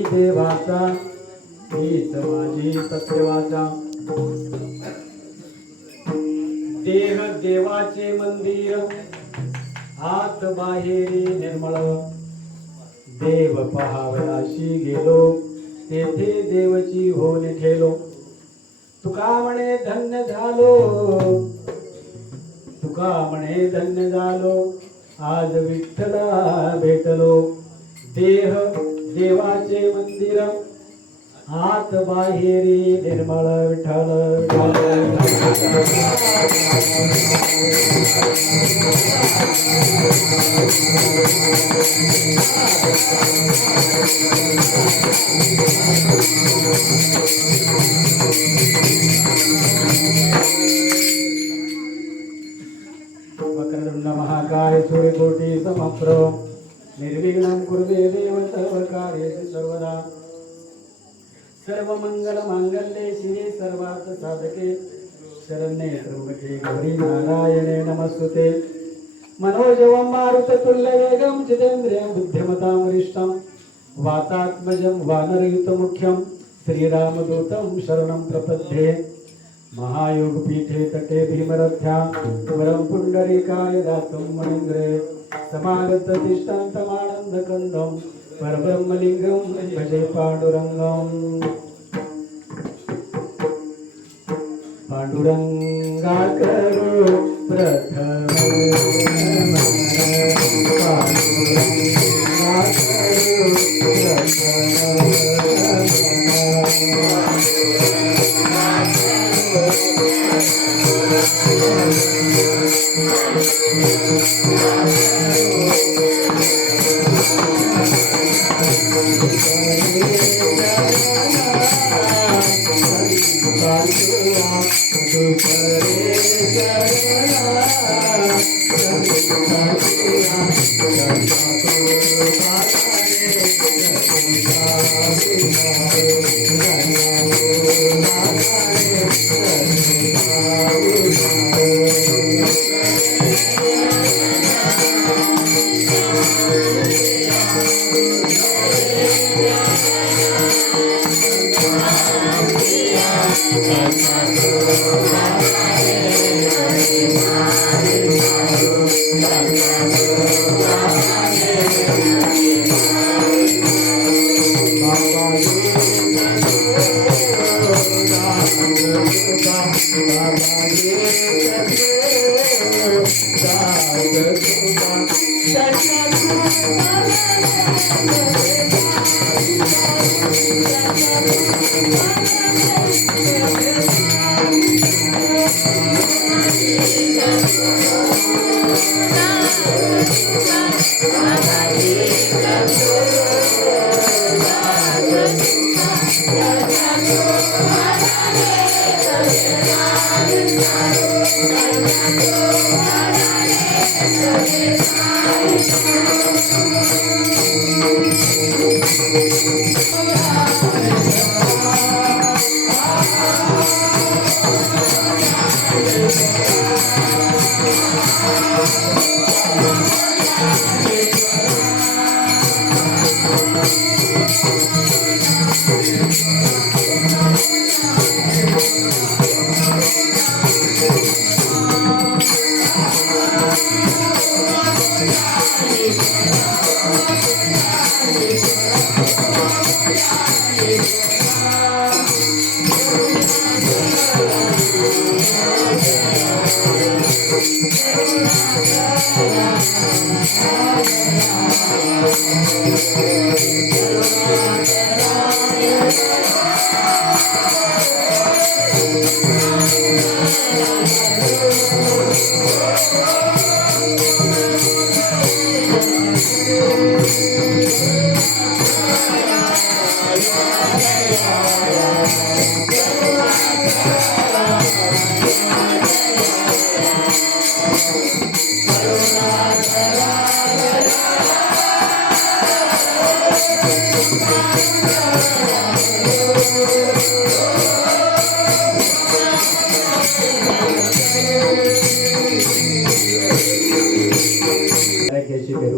देवाचा हीच माझी सत्यवाचा देह देवाचे मंदिर आत बाहेरी निर्मळ देव पहावयाशी गेलो तेथे देवची होल ठेलो तुका म्हणे धन्य झालो तुका म्हणे धन्य झालो आज विठ्ठला भेटलो देह देवाचे मंदिर आत बाहेरी निर्मळ विठ्ठल वक्रतुंड महाकाय सूर्यकोटि समप्रभ निर्विघ्नं कुरुते देव सर्व कार्येषु सर्वदा सर्व मंगल मांगल्ये शिवे सर्वार्थ साधके शरण्ये त्र्यंबके गौरी नारायणे नमस्तुते मनोजवं मारुततुल्य वेगं जितेन्द्रियं बुद्धिमतां वरिष्ठं वातात्मजं वानरयुतमुख्यं श्रीरामदूतं शरणं प्रपद्ये महायोगपीठे तटे भीमरथ्यां वरं पुण्डरीकाय दातुं मणीन्द्रे समागततिष्ठान्तमानन्दकन्दं परब्रह्मलिङ्गं भजे पाण्डुरङ्गं पाण्डुरङ्गाकरो प्रथमं पाण्डुरङ्ग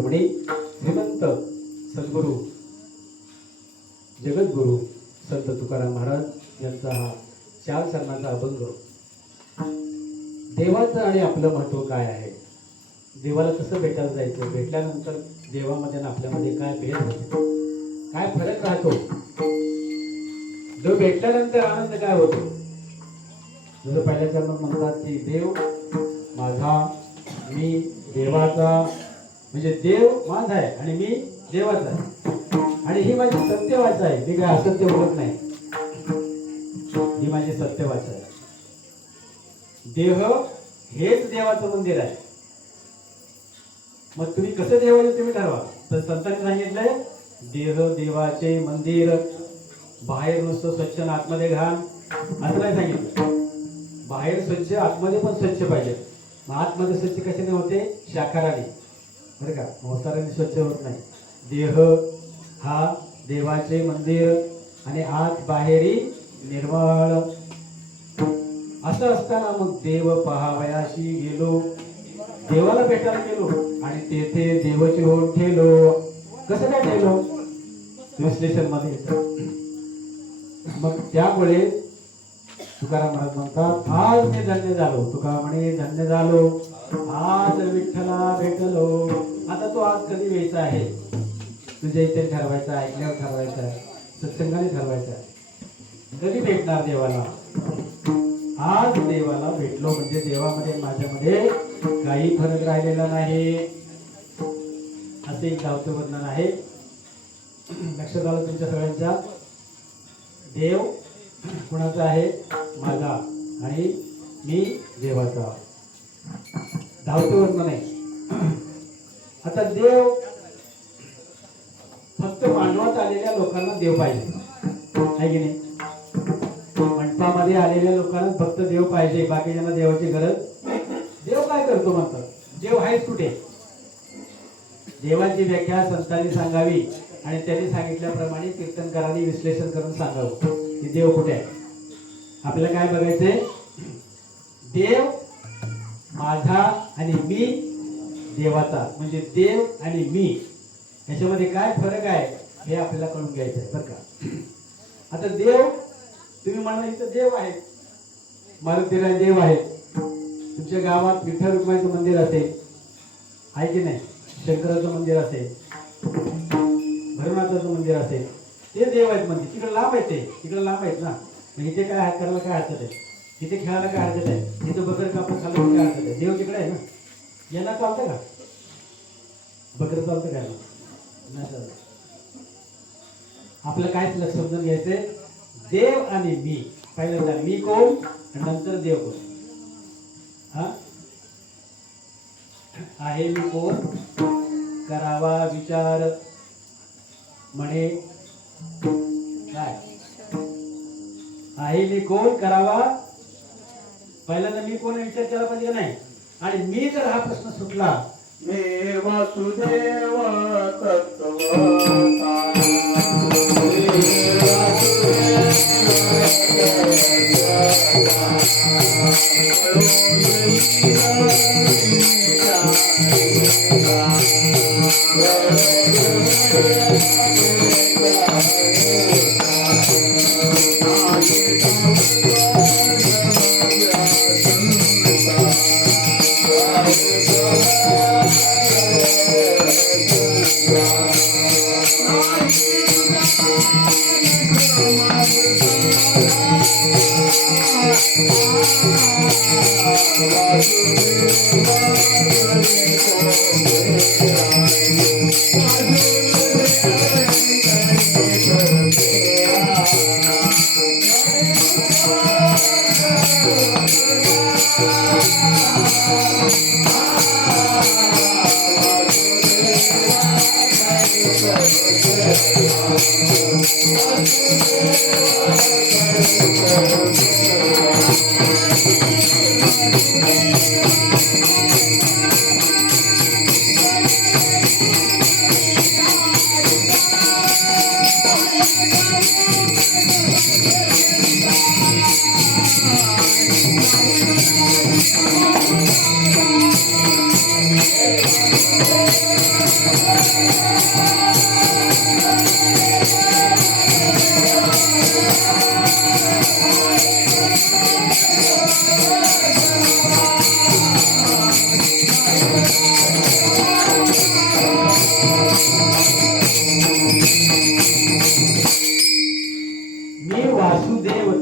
श्रीमंत सद्गुरू जगद्गुरू संत तुकाराम महाराज यांचा हा 4 चरणाचा अभंग. देवाचं आणि आपलं महत्व काय आहे, देवाला कसं भेटायला जायचं, भेटल्यानंतर देवामध्ये आणि आपल्यामध्ये काय भेद होतो, काय फरक राहतो, देव भेटल्यानंतर आनंद काय होतो. जसं पहिल्या चरणात म्हणतात की देव माझा मी देवाचा, म्हणजे देव माझा आहे आणि मी देवाचा आहे, आणि ही माझी सत्यवाचा आहे, मी काय असत्य बोलत नाही, ही माझी सत्यवाचा आहे. देह हेच देवाचं मंदिर आहे. मग तुम्ही कसं देवाचं तुम्ही ठरवा. तर संतांनी सांगितलंय देह देवाचे मंदिर, बाहेर नुसतं स्वच्छ आणि आतमध्ये घाण असं नाही सांगितलं. बाहेर स्वच्छ आतमध्ये पण स्वच्छ पाहिजे. मग आतमध्ये स्वच्छ कशाने होते, शाकाहाराने, बरं का, मांसाहाराने स्वच्छ होत नाही. देह हा देवाचे मंदिर आणि आत बाहेरी निर्मळ. असं असताना मग देव पहावयाशी गेलो, देवाला भेटायला गेलो आणि तेथे देवाची ओढ ठेलो. कसं काय ठेलो, विश्लेषण मध्ये येतं. मग त्यामुळे तुकाराम महाराज म्हणतात आज मी धन्य झालो. तुका म्हणे धन्य झालो, आज विठ्ठला भेटलो. आता तो आज कधी यायचा आहे, तुझ्या इथे ठरवायचा, ऐकल्यावर ठरवायचा, सत्संगाने ठरवायचा, कधी भेटणार देवाला. आज देवाला भेटलो म्हणजे देवामध्ये माझ्यामध्ये काही फरक राहिलेला नाही. असे एक गावचं वर्णन आहे. लक्षात आलं तुमच्या सगळ्यांच्या. देव कुणाचा आहे, माझा, आणि मी देवाचा. धावतं वर्णन आहे. आता देव फक्त मानवात आलेल्या लोकांना देव पाहिजे आहे की नाही. मंडपामध्ये आलेल्या लोकांना फक्त देव पाहिजे, बाकीच्यांना देवाची गरज. देव काय करतो म्हणतात, देव आहेच कुठे. देवाची व्याख्या संतांनी सांगावी आणि त्यांनी सांगितल्याप्रमाणे कीर्तनकारांनी विश्लेषण करून सांगावं की देव कुठे आहे. आपल्याला काय बघायचंय, देव माझा आणि मी देवाचा, म्हणजे देव आणि मी याच्यामध्ये काय फरक आहे हे आपल्याला कळून घ्यायचं आहे बरं का. आता देव तुम्ही म्हणा इथं देव आहे, मारुतीला देव आहे, तुमच्या गावात विठ्ठल रुक्माईचं मंदिर असेल आहे की नाही, शंकराचं मंदिर असेल, भैरवनाथाचं मंदिर असेल, ते देव आहेत मंदिर. तिकडे लांब आहेत, ते तिकडे लांब आहेत ना, इथे काय हात करायला काय हरकत आहे, तिथे खेळायला काय हरकत आहे, इथं बकर कापून खाल्लं काय हरकत आहे, देव तिकडे आहे ना. यांना चालतं का बकर, चालतं काय नाही चालत. आपलं काय समजून घ्यायचंय, देव आणि मी, पहिल्यांदा मी कोण आणि नंतर देव कोण. हा आहे मी कोण करावा विचार म्हणे काय आहे मी कोण करावा, पहिल्यांदा मी कोण विचार केला पाहिजे नाही. आणि मी जर हा प्रश्न सुटला, मे वासुदेव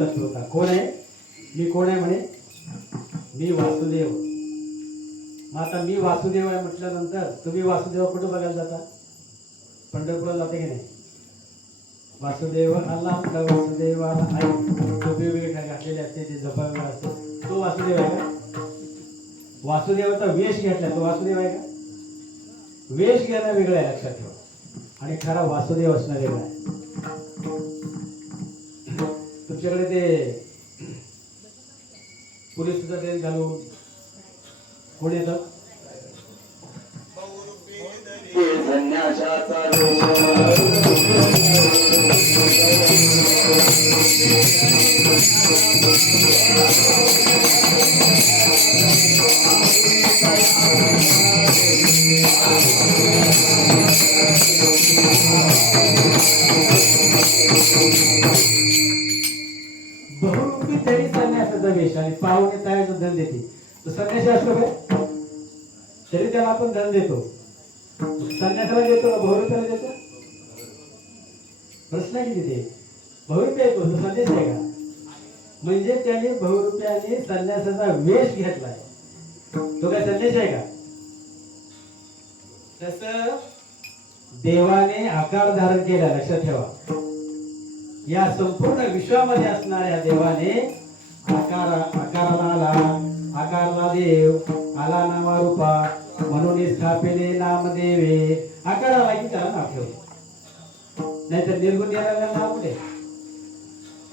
तत्वता कोण आहे, मी कोण आहे म्हणे, मी वासुदेव. मग आता मी वासुदेव आहे म्हटल्यानंतर तुम्ही वासुदेव कुठं बघायला जाता, पंढरपूरला जाते की नाही. वासुदेव आला आपला वासुदेव आला आहे, टोपी वगैरे घातलेले असते, ते झोपा वगैरे असतो, तो वासुदेव आहे का. वासुदेवाचा वेश घेतला तो वासुदेव आहे का. वेश घेणं वेगळं आहे लक्षात ठेवा, आणि खरा वासुदेव असणं वेगळं आहे. तुमच्याकडे ते पोलीस सुद्धा ते घालून कोण येतं, बहुरूपी तरी संन्यासाचा वेश आणि पाहुणे तयाचं धन देते. तो संन्यासी असतो काय, तरी त्याला आपण धन देतो. संन्यासाला देतो का बहुरूप्याला देतो, प्रश्न किती ते बहुरूपी आहे, तो संन्यास आहे का. म्हणजे त्याने बहुरूप्याने संन्यासाचा वेश घेतलाय, तो काय संन्यास आहे का. तस देवाने आकार धारण केला, लक्षात ठेवा. या संपूर्ण विश्वामध्ये असणाऱ्या देवाने आकाराला आला, आकारला देव आला नामारूपा, म्हणून स्थापिले नामदेवे. आकाराला की त्याला नाव ठेवले, नाहीतर निर्गुण देवाला नाव कुठे.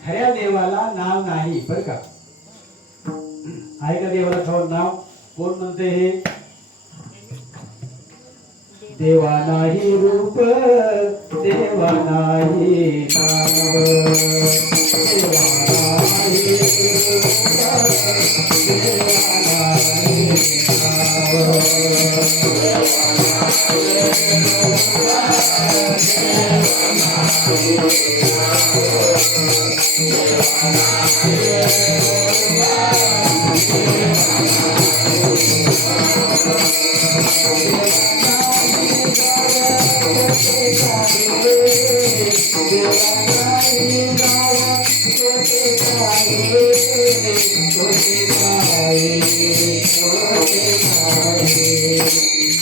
खऱ्या देवाला नाव नाही बरं का. आहे का देवाला ठाऊक नाव, कोण म्हणते हे. देवा नाही रूप देवा नाही नाव देवा नाही रूप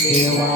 देवा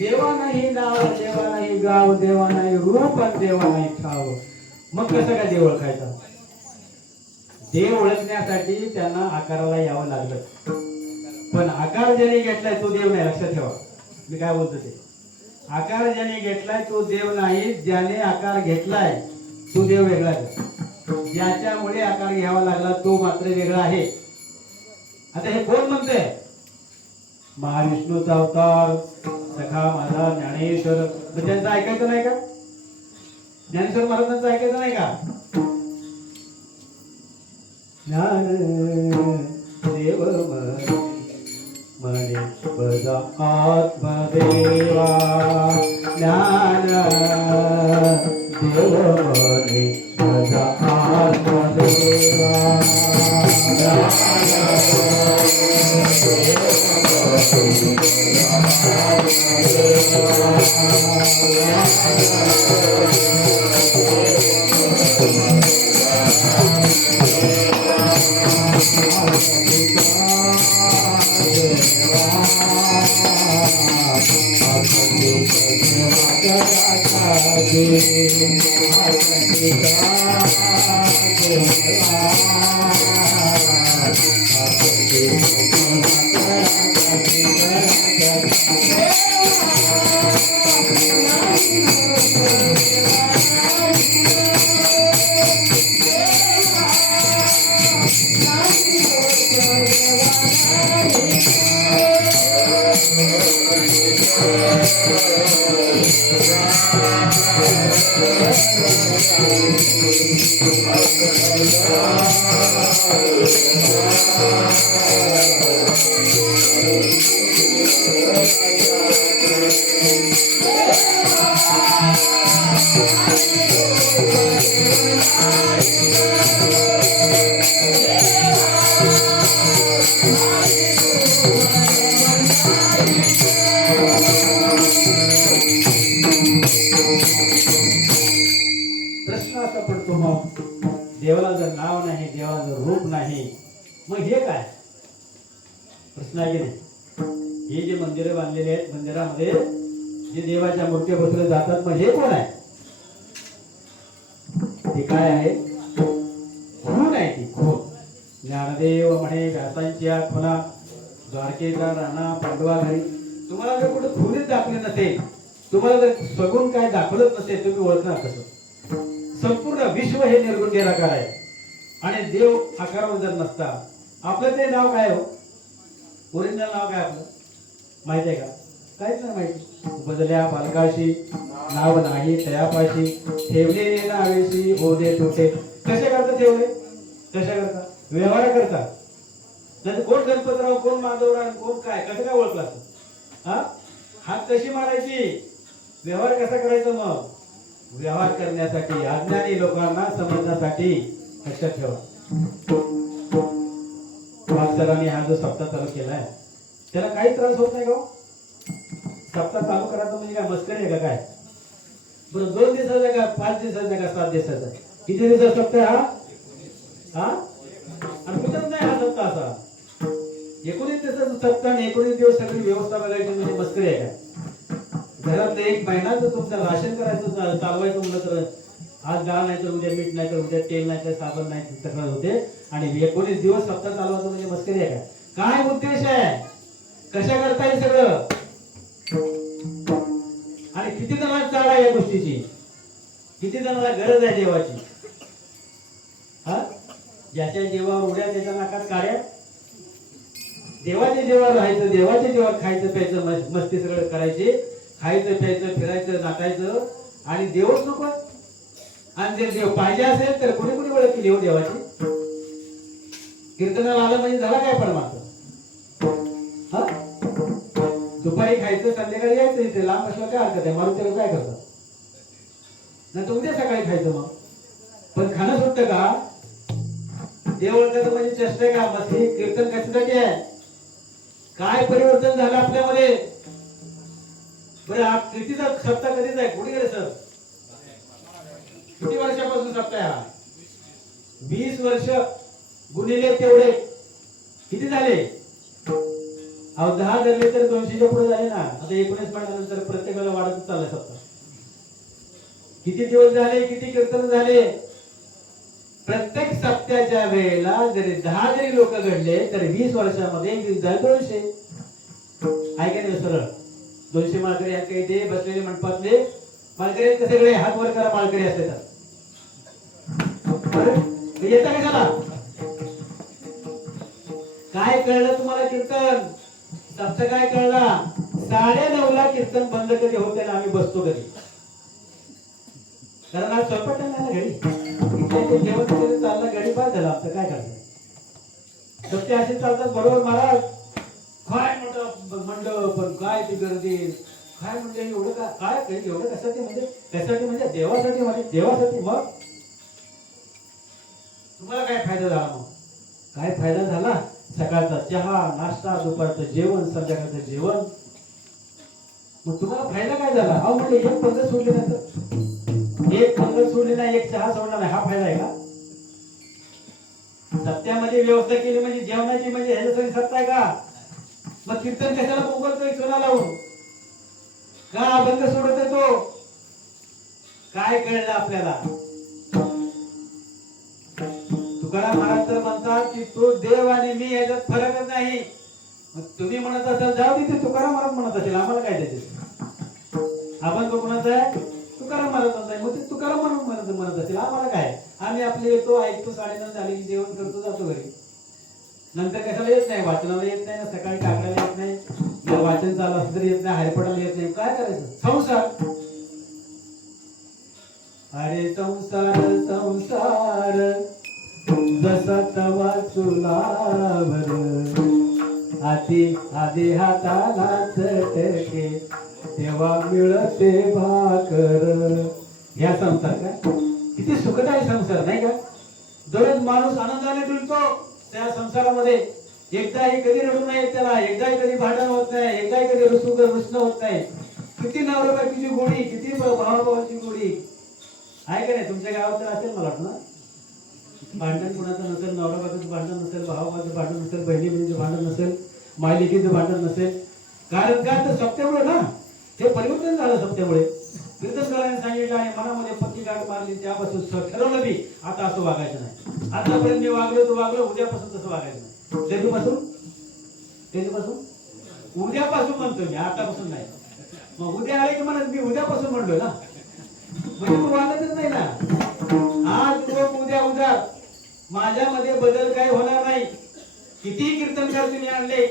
देवा नाही नाव देवा नाही गाव देवा नाही रूप आणि देवा नाही ठाव. मग कसं काय देव ओळखायचा? देव ओळखण्यासाठी त्यांना आकाराला यावं लागलं. पण आकार ज्याने घेतलाय तो देव नाही. लक्षात ठेवा मी काय बोलतो ते. आकार ज्याने घेतलाय तो देव नाही. ज्याने आकार घेतलाय तो देव वेगळाच आहे. ज्याच्यामुळे आकार घ्यावा लागला तो मात्र वेगळा आहे. आता हे कोण म्हणतंय? महाविष्णूचा अवतार सखा माझा ज्ञानेश्वर. मग त्यांचं ऐकायचं नाही का? ज्ञानेश्वर महाराजांचं ऐकायचं नाही का? ज्ञान देव म्हणे बजा आत्मदेवा. ज्ञान देव म्हणे बजा आत्मदेवा. प्रश्न असा पडतो मग देवाला जर नाव नाही, देवाला जर रूप नाही, मग हे काय प्रश्न आहे की नाही? हे जे मंदिरं बांधलेले आहेत, मंदिरामध्ये जे देवाच्या मूर्त्या बसवल्या जातात, मग हे कोण आहे? ते काय आहे? खून आहे ती खून. ज्ञानदेव म्हणे व्यासांची आठवणा द्वारकेचा राणा पांडवा घरी. तुम्हाला जर कुठे खूनच दाखवले नसेल, तुम्हाला जर सगुण काय दाखवलंच नसेल, तुम्ही ओळखणार कसं? संपूर्ण विश्व हे निर्गुण निराकार आहे आणि देव आकारावर जर नसता, आपलं ते नाव काय हो? ओरिजिनल नाव काय आपलं माहिती आहे का? काहीच नाही माहिती. बदल्या पालकाशी नाव नाही तयापाशी ठेवले नावेशी ओदे तोटे. कशा करता ठेवले? कशा करता? व्यवहार करता. नाही कोण गणपतराव, कोण माधवराव, कोण काय, कसं काय ओळखला? हात कशी मारायची, व्यवहार कसा करायचा? मग व्यवहार करण्यासाठी अज्ञानी लोकांना समजण्यासाठी लक्षात ठेवा. वागसरांनी हा जो सप्ताह चालू केलाय त्याला काही त्रास होत नाही का? सप्ताह चालू करायचं म्हणजे काय मस्करी आहे का काय? बरं 2 दिवसाचा का 5 दिवसाचा का 7 दिवसाचा? किती दिवसाचा सप्ताह हा? आणि कुठंच नाही हा सप्ताह असा. 19 दिवसाचा सप्ताह आणि 19 दिवस सगळी व्यवस्था बघायची म्हणजे मस्करी आहे का? घरातलं 1 महिना जर तुमचं राशन करायचं चालवायचं म्हणलं तर आज डाळ नाही तर उद्या मीठ नाही तर उद्या तेल नाही तर साबण नाही तक्रार होते. आणि 19 दिवस सप्ताह चालवायचं म्हणजे मस्करी आहे का? काय उद्देश आहे? कशा करता येईल सगळं? आणि किती जणांना चाड आहे या गोष्टीची? किती जणांना गरज आहे देवाची? हा, ज्याच्या जीवावर उड्या त्याच्या नाकात काड्या. देवाच्या जीवावर राहायचं, देवाच्या जीवावर खायचं प्यायचं मस्ती सगळं करायचे, खायचं प्यायचं फिरायचं नाचायचं आणि देवच नको. आणि जर देव पाहिजे असेल तर कुणी कुणी ओळख केली हो देवाची? कीर्तनाला आलं म्हणजे झाला काय परमार्थ? हा, दुपारी खायचं संध्याकाळी यायचं इथे. लांब असलं काय हरकत आहे? मारुती काय करतात? नाही तर उद्या सकाळी खायचं मग. पण खाणं सुटतं का? देव ओळखायचं म्हणजे चेष्टा आहे का? मग हे कीर्तन कशासाठी आहे? काय परिवर्तन झालं आपल्यामध्ये? बरं कितीचा सप्ताह कधीच आहे? कुठे गेले सर? किती वर्षापासून सप्ताह हा? 20 वर्ष गुणिले तेवढे किती झाले? अहो 10 धरले तर 200च्या पुढे झाले ना. आता 19 महिन्यानंतर प्रत्येकाला वाढतच चाललाय सप्ताह. किती दिवस झाले? किती कीर्तन झाले? प्रत्येक सप्त्याच्या वेळेला जरी 10 जरी लोक घडले तर 20 वर्षामध्ये 200 आहे का नाही? सरळ 200 माळकरी आहेत काही ते बसलेले मंडपातले माळकरी आहेत का? सगळे हात वर करा माळकरी असते तर. येता कशाला? काय कळलं तुम्हाला कीर्तन? सप्ताह काय कळला? 9:30ला कीर्तन बंद कधी होते ना आम्ही बसतो कधी? कारण आज स्वयंपाक नाही ना घरी. जेवण वगैरे चाललं गाडी बाद झाला आमचं. काय करायचं? सप्ते असे चालतात बरोबर महाराज. काय म्हणलं पण काय ती गर्दी काय म्हणजे एवढं काय एवढं कशासाठी म्हणजे देवासाठी म्हणजे देवासाठी. मग तुम्हाला काय फायदा झाला? मग काय फायदा झाला? सकाळचा चहा नाश्ता, दुपारचं जेवण, संध्याकाळचं जेवण. मग तुम्हाला फायदा काय झाला? अहो म्हणजे एक पंगत सोडली नाही तर एक पंगत सोडली नाही, एक चहा सोडला नाही, हा फायदा आहे का? सत्यामध्ये व्यवस्था केली म्हणजे जेवणाची म्हणजे ह्याच्यासाठी सत्ता आहे का? मग कीर्तन कशाला उघडतोय सोना लावून? का अभंग सोडत येतो? काय कळलं आपल्याला? तुकाराम महाराज तर म्हणतात की तो देव आणि मी याच्यात फरकच नाही. मग तुम्ही म्हणत असाल जाऊ दे, ते तुकाराम महाराज म्हणत असेल, आम्हाला काय त्याचे? आपण तो कोणाचा आहे? तुकाराम महाराज म्हणताय. मग ते तुकाराम म्हणत असेल, आम्हाला काय? आम्ही आपले येतो, ऐकतो, 9:30 झाली की जेवण करतो, जातो घरी. नंतर कशाला येत नाही? वाचनाला येत नाही ना, सकाळी काकडाला येत नाही, वाचन चालू असलं तरी येत नाही, हरिपाठाला येत नाही. काय करायचं? संसार. अरे संसार संसार जसा तवा चुलावर आधी आधी हाताला चटके तेव्हा मिळते भाकर. या संसार का किती सुखदायी संसार नाही का? दररोज माणूस आनंदाने डुलतो त्या संसारामध्ये. एकदाही कधी रडू नये त्याला, एकदाही कधी भांडण होत नाही, एकदाही कधी रुसणं होत नाही. किती नवरा बायकोची गोडी, किती भावाभावाची गोडी आहे का नाही? तुमच्या गावात तर असेल मला वाटतं ना. भांडण कुणाचं नसेल, नवरा बायकोचं भांडण नसेल, भावाभावाचं भांडण नसेल, बहिणी बहिणीचं भांडण नसेल, मायलेकीचं भांडण नसेल. कारण काय? तर सप्त्यामुळे ना ते परिवर्तन झालं. सप्त्यामुळे कीर्तनकाराने सांगितलं आणि मनामध्ये पक्की गाठ मारली. त्यापासून ठरवलं मी आता असं वागायचं नाही. आतापर्यंत मी वागलो तो वागलो, उद्यापासून तसं वागायचं नाही. कधीपासून उद्यापासून म्हणतो मी, आतापासून नाही. मग उद्या आले की म्हणत मी उद्यापासून म्हणलोय ना, म्हणजे तू वागतच नाही ना. आज उद्या माझ्यामध्ये बदल काही होणार नाही. किती कीर्तनकार तुम्ही आणले,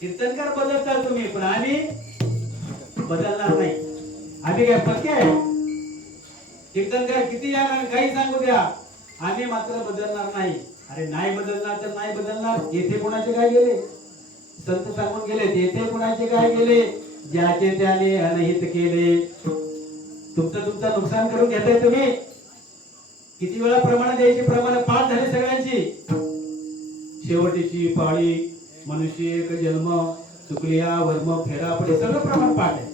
कीर्तनकार बदलता तुम्ही, पण आम्ही बदलणार नाही. आम्ही काय पक्के आहे? कीर्तनकार किती जाणार काही सांगू द्या, आम्ही मात्र बदलणार नाही. अरे नाही बदलणार तर नाही बदलणार. येथे कोणाचे काय गेले? संत सांगून गेले. येथे कोणाचे काय गेले? ज्याचे त्याने अनहित केले. तुमचं नुकसान करून घेताय तुम्ही. किती वेळा प्रमाण द्यायची? प्रमाण पाठ झाले सगळ्यांची. शेवटीची पाळी मनुष्य एक जन्म चुकलिया वर्म फेरापडी सगळं प्रमाण पाठ आहे.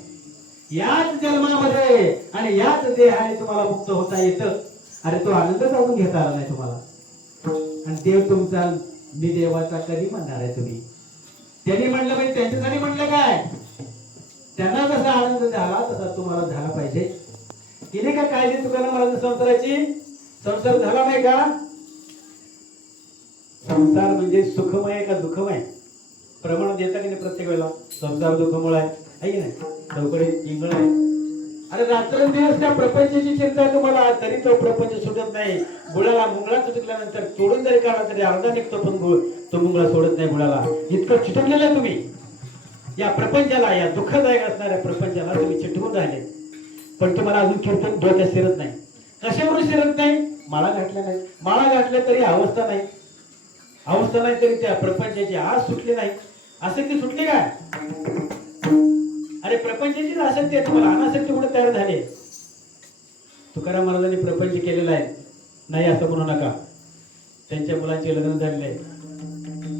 याच जन्मामध्ये आणि याच देहाने तुम्हाला मुक्त होता येतं. अरे तो आनंद जाऊन घेता आला नाही तुम्हाला. आणि देव तुमचा मी देवाचा कधी म्हणणार आहे तुम्ही? त्यांनी म्हणलं म्हणजे त्यांच्यासाठी म्हणलं काय? त्यांना जसा आनंद झाला तसा तुम्हाला झाला पाहिजे. तिने का काळजी तुकाराम महाराज संसाराची? संसार झाला नाही का? संसार म्हणजे सुखमय का दुःखमय? प्रमाण देता की नाही प्रत्येक वेळेला? संसार दुःखमय आहे की नाही? चौकडे इंगळ आहे. अरे रात्रंदिवस त्या प्रपंचाची चिंता आहे तुम्हाला, तरी तो प्रपंच सुटत नाही. गुळाला मुंगळा चिटकल्यानंतर तोडून जरी काढला तरी अर्धा निघतो, पण तो मुंगळा सोडत नाही गुळाला. इतकं चिटकलेलं आहे तुम्ही या प्रपंचाला, या दुःखदायक असणाऱ्या प्रपंचाला तुम्ही चिटकून राहिले. पण तुम्हाला अजून कीर्तन डोक्यात शिरत नाही. कशावरून शिरत नाही? माळा घातल्या नाही. माळा घातल्या तरी अवस्था नाही. अवस्था नाही तरी त्या प्रपंचाची आज सुटली नाही. आसक्ती सुटली काय? अरे प्रपंचाचीच आसक्ती आहे तुम्हाला. अनासक्ती कुठे तयार झाली? तुकाराम महाराजांनी प्रपंच केलेला आहे नाही असं म्हणू नका. त्यांच्या मुलांचे लग्न झालेले आहे.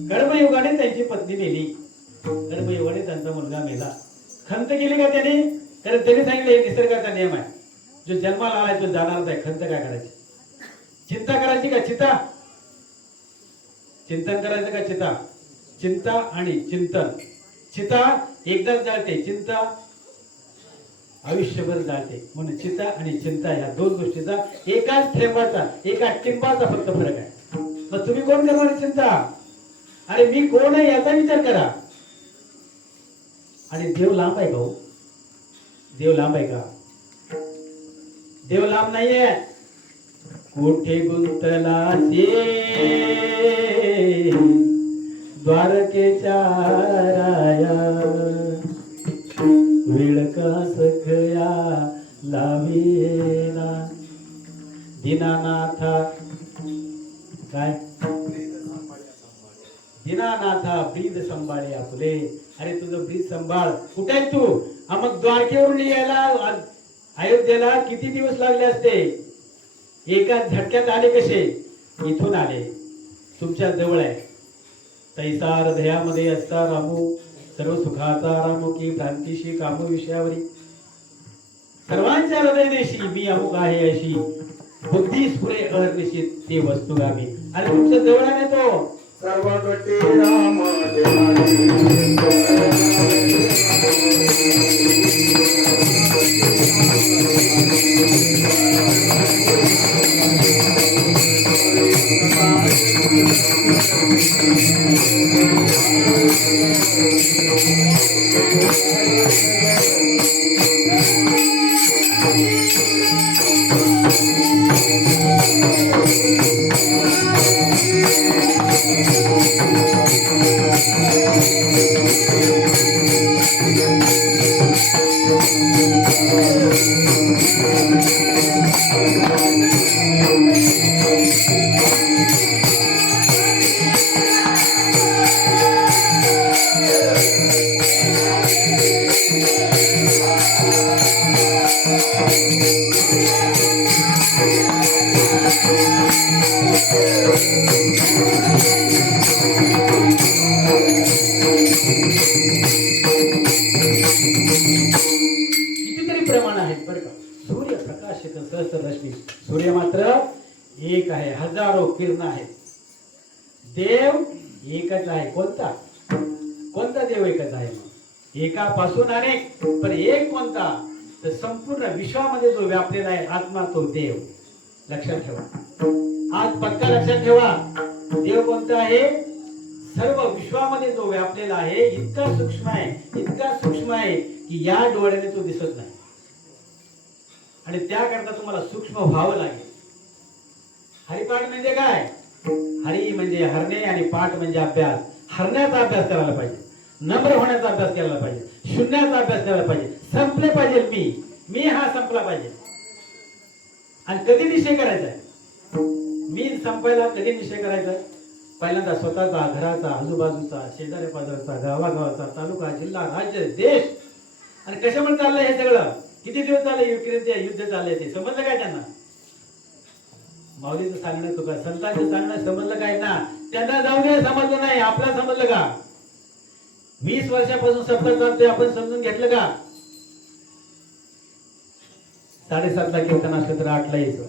कर्मयोगाने त्यांची पत्नी मेली. कर्मयोगाने त्यांचा मुलगा मेला. खंत केली का त्याने? कारण त्यांनी सांगितलं हे निसर्गाचा नियम आहे. जो जन्माला आलाय तो जाणारच आहे. खंत काय करायची? चिंता करायची का? चिता चिंतन करायचं का? चिता चिंता आणि चिंतन. चिता एकदाच जाळते, चिंता आयुष्यभर जाळते. म्हणून चिता आणि चिंता या दोन गोष्टीचा एकाच थेंबाचा, एका टिंबाचा फक्त फरक आहे. मग तुम्ही कोण करणार चिंता? अरे मी कोण आहे याचा विचार करा. आणि देव लांब आहे का हो? देव लांब आहे का? देव लांब नाहीये. कोठे गुंतला द्वारकेच्या राया, वेळ का सखया लावेना. दीनानाथा काय? दीनानाथा ब्रीद सांभाळे आपुले. अरे तुझं ब्रीद सांभाळ. कुठे आहे तू? मग द्वारकेवरून यायला अयोध्येला किती दिवस लागले असते? एका झटक्यात आले कसे? इथून आले. तुमच्या जवळ आहे. तैसा हृदयामध्ये असता रामू, सर्व सुखाचा रामू की भ्रांतीशी कामू विषयावरी. सर्वांच्या हृदयदेशी मी अमुक आहे अशी बुद्धी स्फुरे अनिश्चित ते वस्तुगामी. आणि तुमच्या जवळ आहे तो. सर्वगती राम कितीतरी प्रमाण आहेत बरं का. सूर्य प्रकाशित सहस्र रश्मी. सूर्य मात्र एक आहे, हजारो किरण आहेत. देव एकच आहे. कोणता? कोणता देव एकच आहे? एकापासून अनेक, पण एक कोणता? तर संपूर्ण विश्वामध्ये जो व्यापलेला आहे आत्मा तो देव. लक्षात ठेवा. आज पक्का लक्षात ठेवा. देव कोणता आहे? सर्व विश्वामध्ये जो व्यापलेला आहे. इतका सूक्ष्म आहे, इतका सूक्ष्म आहे की या डोळ्याने तो दिसत नाही. आणि त्याकरता तुम्हाला सूक्ष्म व्हावं लागेल. हरिपाठ म्हणजे काय? हरी म्हणजे हरणे आणि पाठ म्हणजे अभ्यास. हरण्याचा अभ्यास करायला पाहिजे, नम्र होण्याचा अभ्यास करायला पाहिजे, शून्याचा अभ्यास करायला पाहिजे. संपले पाहिजे मी हा संपला पाहिजे. आणि कधी निश्चय करायचा आहे? मी संपायला कधी निश्चय करायचा? पहिल्यांदा स्वतःचा, घराचा, आजूबाजूचा, शेजाऱ्या पाजारचा, गावागावाचा, तालुका, जिल्हा, राज्य, देश. आणि कशामुळे चाललंय हे सगळं? किती दिवस चाललंय? युक्रेनचे युद्ध चाललंय. ते समजलं काय त्यांना? माऊलीचं सांगणं तुका, संतांचं सांगणं समजलं काय ना? त्यांना जाऊ दे, समजलं नाही. आपल्याला समजलं का? 20 वर्षापासून सप्ताह चालतोय, आपण समजून घेतलं का? 7:30 ला कीर्तन असलं तर 8 ला यायचं,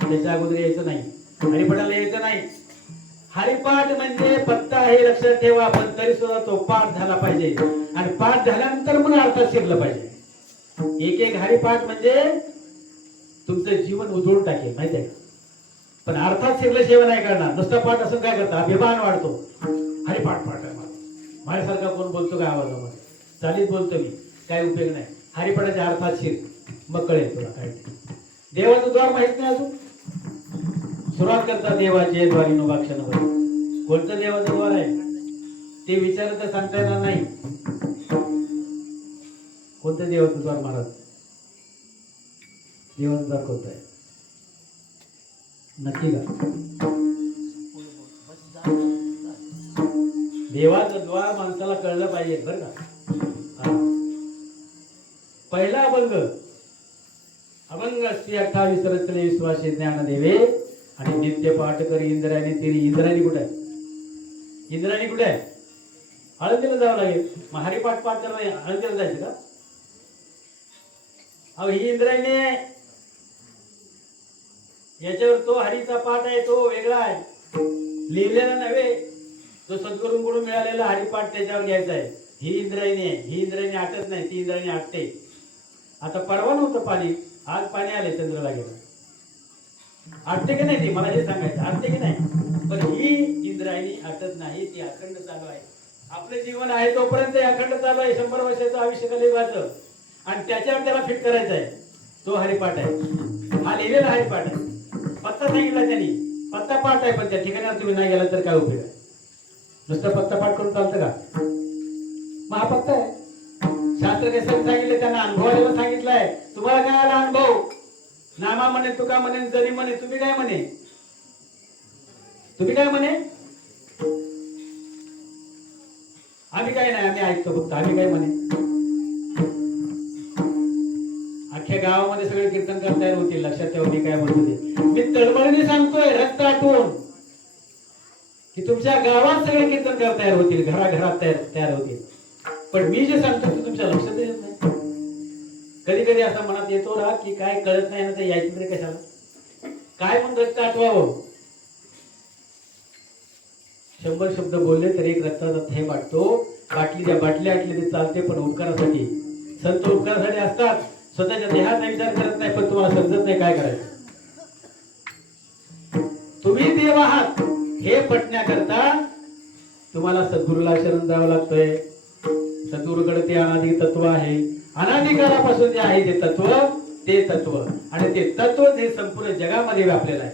त्याच्या अगोदर यायचं नाही, हरिपाठाला यायचं नाही. हरिपाठ म्हणजे पत्ता हे लक्षात ठेवा, पण तरी सुद्धा तो पाठ झाला पाहिजे आणि पाठ झाल्यानंतर मग अर्थात शिरलं पाहिजे. एक एक हरिपाठ म्हणजे तुमचं जीवन उजळून टाकेल माहिती आहे का? पण अर्थात शिरल्याशिवाय नाही करणार. नुसता पाठ असं काय करता, अभिमान वाढतो. हरिपाठ पाठ आहे माझ्यासारखा कोण बोलतो का आवाजामध्ये? चालीत बोलतो मी, काय उपयोग नाही. हरिपाठाच्या अर्थात शिर, मग कळेल तुला काय. देवाचं द्वार माहित नाही अजून? सुरुवात करता देवाचे द्वारी नुभाक्षण. कोणतं देवाचं द्वार आहे ते विचारत तर सांगता येणार नाही. कोणतं देवाचं द्वार महाराज? देवाचं द्वार कोणतं आहे नक्की का? देवाचं द्वार माणसाला कळलं पाहिजे बरं का. पहिला अभंग, अभंग असते 28 रचले विश्वासी ज्ञान देवे आणि नित्य पाठ करी इंद्रायणी तिरी. इंद्रायणी कुठे आहे? इंद्रायणी कुठे आहे? आळंदीला जावं लागेल. मग हरिपाठ पाठ करायला आळंदीला जायचं का? अहो ही इंद्रायणी आहे, याच्यावर तो हरीचा पाठ आहे, तो वेगळा आहे, लिहिलेला नव्हे. तो सद्गुरूंकडून मिळालेला हरिपाठ त्याच्यावर घ्यायचा आहे. ही इंद्रायणी आहे, ही इंद्रायणी आटत नाही, ती इंद्रायणी आटते. आता परवा नव्हतं पाणी, आज पाणी आले चंद्रभागेला. आटते की नाही ती? मला हे सांगायचं, आटते की नाही? पण ही इंद्रायणी आटत नाही, ती अखंड चालू आहे. आपलं जीवन आहे तोपर्यंत अखंड चालू आहे. 100 वर्षाचं आयुष्य कलियुगाचं, आणि त्याच्यावर त्याला फिट करायचं आहे. तो हरिपाठ आहे, हा लिहिलेला हरिपाठ आहे. पत्ता सांगितला त्यांनी, पत्ता पाठ आहे, पण त्या ठिकाणावर तुम्ही नाही गेला तर काय उपयोग आहे? नुसतं पत्ता पाठ करून चालतं का? मग हा पत्ता आहे. शास्त्र कसं सांगितलं, त्यांना अनुभवाला सांगितलंय. तुम्हाला काय आला अनुभव? नामा म्हणे, तुका म्हणे, जरी म्हणे. तुम्ही काय म्हणे? तुम्ही काय म्हणे? आम्ही काय नाही, आम्ही ऐकतो फक्त. आम्ही काय म्हणे? अख्ख्या गावामध्ये सगळे कीर्तनकार तयार होतील. लक्षात ठेवा मी काय म्हणतो ते. मी तळमळीने सांगतोय, रक्त आटवून, की तुमच्या गावात सगळे कीर्तनकार तयार होतील, घराघरात तयार होतील. पण मी जे सांगतो ते तुमच्या लक्षात येत नाही. कधी कधी असा मनात येतो ना की काय कळत नाही ना, तर यायचं तरी कशाला? काय म्हणून रक्त आठवावं? 100 शब्द बोलले तर एक रक्ताचा थेंब वाटतो. बाटल्या आटली ते चालते, पण उपकारासाठी. संत उपकारासाठी असतात, स्वतःच्या देहाचा विचार करत नाही. पण तुम्हाला समजत नाही काय करायचं. तुम्ही देव आहात हे पटण्याकरता तुम्हाला सद्गुरूला शरण जावं लागतंय. सद्गुरूकडे ते अनादि तत्व आहे. अनादिकालापासून जे आहे ते तत्व, आणि ते तत्व हे संपूर्ण जगामध्ये व्यापलेलं आहे.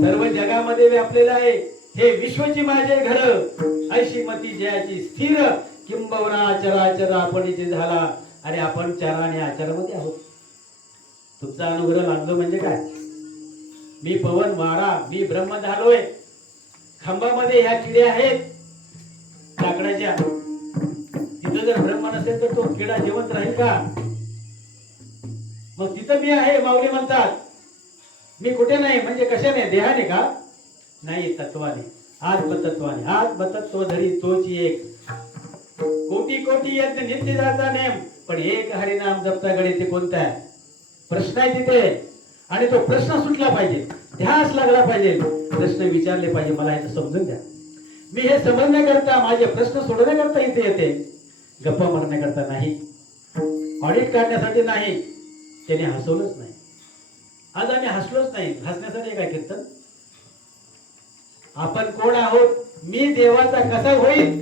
सर्व जगामध्ये व्यापलेलं आहे. हे विश्वची माझे घर, ऐशी मती जयाची स्थिर, किंबहुना चराचर आपणीचे झाला. अरे आपण चरा आणि आचारामध्ये आहोत. तुमचा अनुग्रह लागलो म्हणजे काय? मी पवन वारा, मी ब्रह्म झालोय. खांबामध्ये ह्या किड्या आहेत लाकडाच्या. तिथं जर ब्रह्म नसेल तर तो किडा जिवंत राहील का? मग तिथं मी आहे. माऊली म्हणतात मी कुठे नाही, म्हणजे कशाने? देहाने का? नाही, तत्वाने, आत्मतत्वाने. आत्मतत्व धरी तोची एक. कोटी कोटी यज्ञ नित्य जाता नेम, पण एक हरिनाम जपता गडे ते कोणता आहे? प्रश्न आहे तिथे, आणि तो प्रश्न सुटला पाहिजे, ध्यास लागला पाहिजे, प्रश्न विचारले पाहिजे. मला हे समजून द्या. मी हे समजण्याकरता, माझे प्रश्न सोडवण्याकरता इथे येते, गप्पा मारण्याकरता नाही, ऑडिट काढण्यासाठी नाही. त्याने हसवलंच नाही. आज आम्ही हसलोच नाही. हसण्यासाठी काय कीर्तन? आपण कोण आहोत? मी देवाचा कसा होईल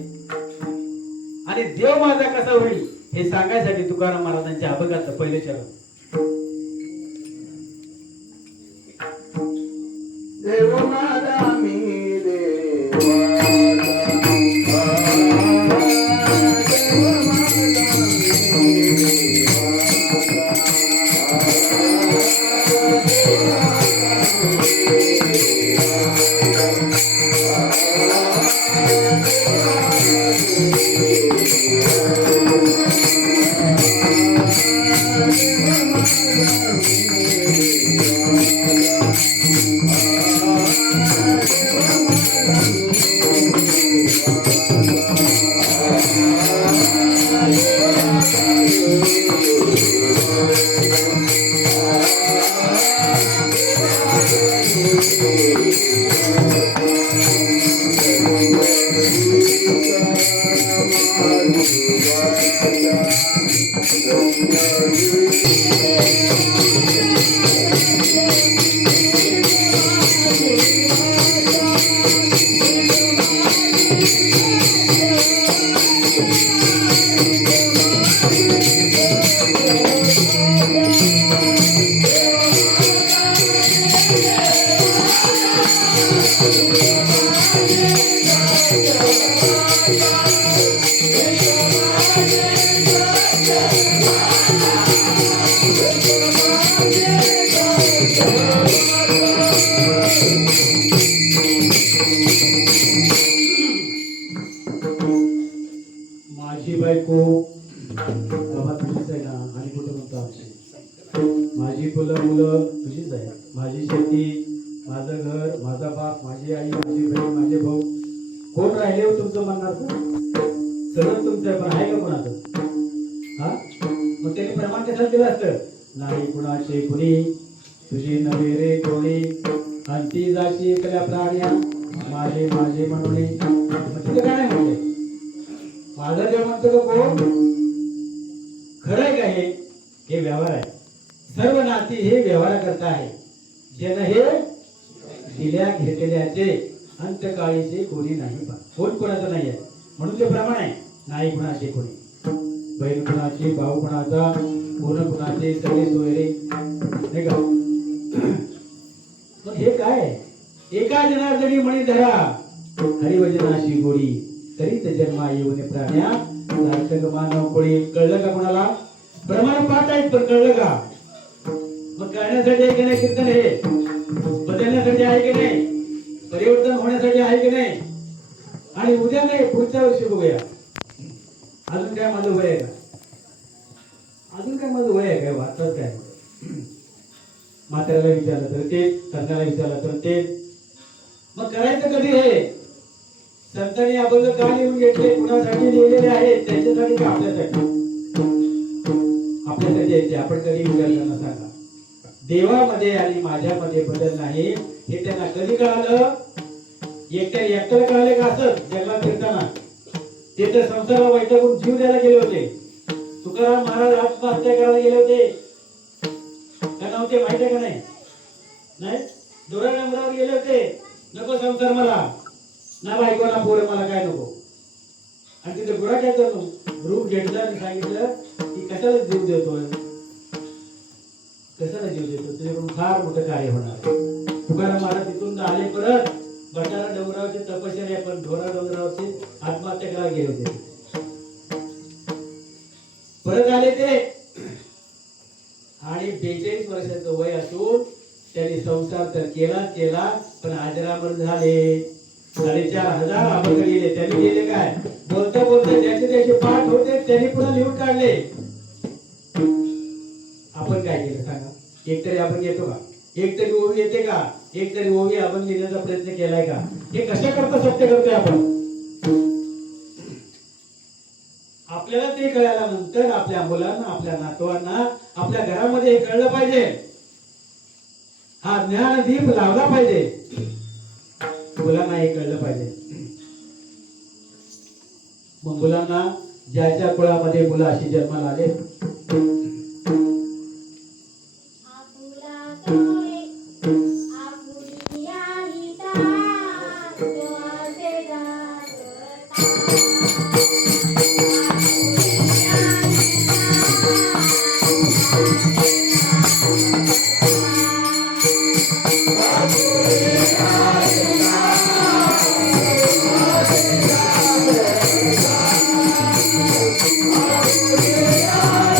आणि देव माझा कसा होईल हे सांगायसाठी तुकाराम महाराजांच्या अभंगाचं पहिले चरण. देव माझा मी देवाचा, देव माझी बायको बाबा तुझीच आहे ना, आणि कुठं म्हणतो आमची. माझी मुलं तुझीच आहे. माझी शेती, माझं घर, माझा बाप, माझी आई, माझी बहीण, माझे भाऊ. कोण राहिले हो तुमचं म्हणणार तर? सगळं तुमचं आहे, पण आहे का कोणाचं? हा, मग त्यांनी प्रमाण कशाला दिलं असतं? नाही कुणाचे कुणी, तुझी नवे रे कोणी, अंती जाशी कल्या प्राण्या, माझे माझे म्हणून. मग तिथे काय नाही म्हणते? माझं जे म्हणतो का कोण खरं आहे का? हे व्यवहार आहे. सर्व नाती हे व्यवहार करता आहे. ज्यानं हे दिल्या घेतल्याचे अंतकाळीचे कोणी नाही. कोण कोणाचं नाही आहे म्हणून ते प्रमाण आहे. नाही कुणाचे कोणी, बहीण कुणाची, भाऊ कुणाचा, कोण कुणाचे, सगळे सोयरे नाही का? पण हे काय? एका जनार्दनी म्हणी धरा, हरिवचनाशी गोडी, तरीच जन्मा येऊन प्राण्या, सार्थक मानव कोळी. कळलं का कोणाला? प्रमाण पाहत आहेत पण कळलं का? मग कळण्यासाठी आहे की नाही कीर्तन? हे बदलण्यासाठी आहे की नाही? परिवर्तन होण्यासाठी आहे की नाही? आणि उद्या नाही, पुढच्या वर्षी बघूया. अजून काय माझं वय आहे का? अजून काय माझं वय आहे काय? वाचत काय? म्हाताऱ्याला विचारलं तर तेच, तज्ञाला विचारलं तर तेच. मग करायचं कधी? हे संतांनी अभंग का लिहून घेतले, कुणासाठी लिहिलेले आहेत? त्यांच्यासाठी का आपल्यासाठी? आपल्यासाठी येते. आपण कधी विचार करणार सांगा? देवामध्ये आणि माझ्यामध्ये बदल नाही हे त्यांना कधी कळालं? एकट्याला कळाले का? असं जंगलात फिरताना ते तर संसाराला वैतागून जीव द्यायला गेले होते. तुकाराम महाराज आत्महत्या करायला गेले होते का नव्हते? माहिती आहे का नाही? नाही, डोरा डोंगरावर गेले होते. नको संसार मला, ना बायको ना पोरं, मला काय नको. आणि तिथे गुराख्याचं रूप घेतलं आणि सांगितलं की कशाला जीव देतोय, कशाला जीव देतो, तुझ्याकडून फार मोठं कार्य होणार. तुकाराम महाराज तिथून आले परत भटारा डोंगरावरची तपश्चर्या, पण ढोरा डोंगरावरची आत्महत्या करायला गेले होते. परत आले ते आणि 42 वर्षाचं वय असून त्यांनी संसार तर केला पण आजरामर झाले. 4,500 अभंग लिहिले. त्यांनी लिहिले काय? बोलता बोलता ज्याचे त्याचे पाठ होते त्यांनी पुन्हा लिहून काढले. आपण काय केलं सांगा? एकतरी आपण येतो का? एकतरी ओवी येते का? एकतरी ओवी आपण लिहिण्याचा प्रयत्न केलाय का? हे कशा करता सत्य करतोय आपण? आपल्याला ते कळल्यानंतर आपल्या मुलांना, आपल्या नातवांना, आपल्या घरामध्ये हे कळलं पाहिजे. हा ज्ञान दीप लावला पाहिजे. मुलांना हे कळलं पाहिजे. मग मुलांना ज्याच्या कुळामध्ये मुलं अशी जन्माला आले, Yeah.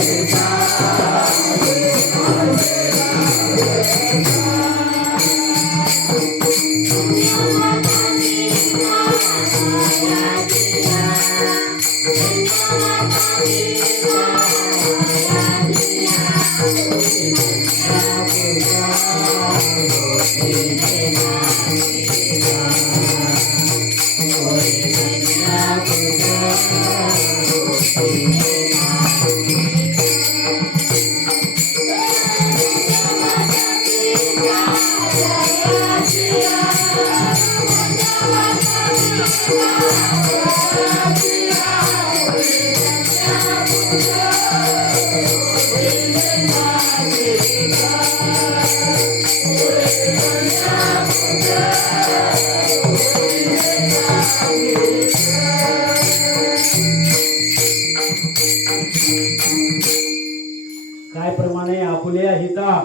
काय प्रमाणे आपुल्या हिता